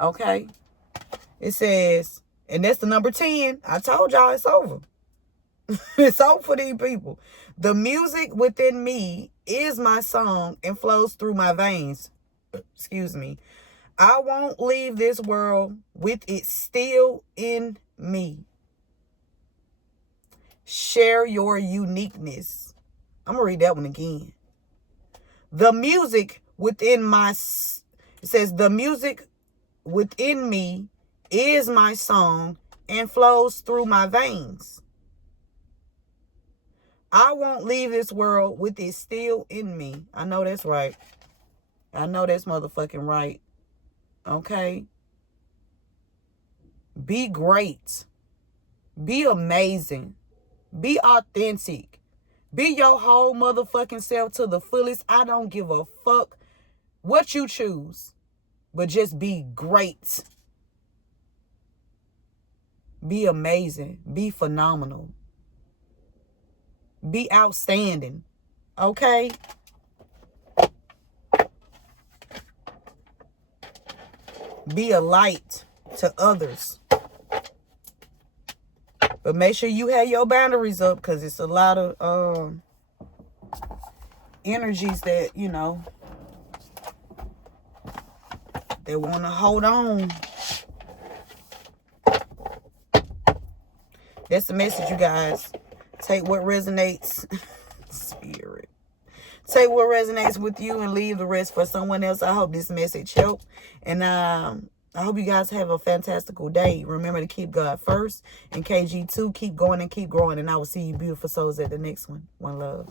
okay? It says, and that's the number 10. I told y'all it's over. It's over for these people. The music within me is my song and flows through my veins. Excuse me. I won't leave this world with it still in me. Share your uniqueness. I'm going to read that one again. The music within it says, the music within me is my song and flows through my veins. I won't leave this world with it still in me. I know that's right. I know that's motherfucking right. Okay? Be great. Be amazing. Be authentic. Be your whole motherfucking self to the fullest. I don't give a fuck what you choose. But just be great. Be amazing. Be phenomenal. Be outstanding. Okay? Be a light to others. But make sure you have your boundaries up, because it's a lot of energies that, you know, they want to hold on. That's the message, you guys. Take what resonates. Spirit. Take what resonates with you and leave the rest for someone else. I hope this message helped. And I hope you guys have a fantastical day. Remember to keep God first. And KG2, keep going and keep growing. And I will see you beautiful souls at the next one. One love.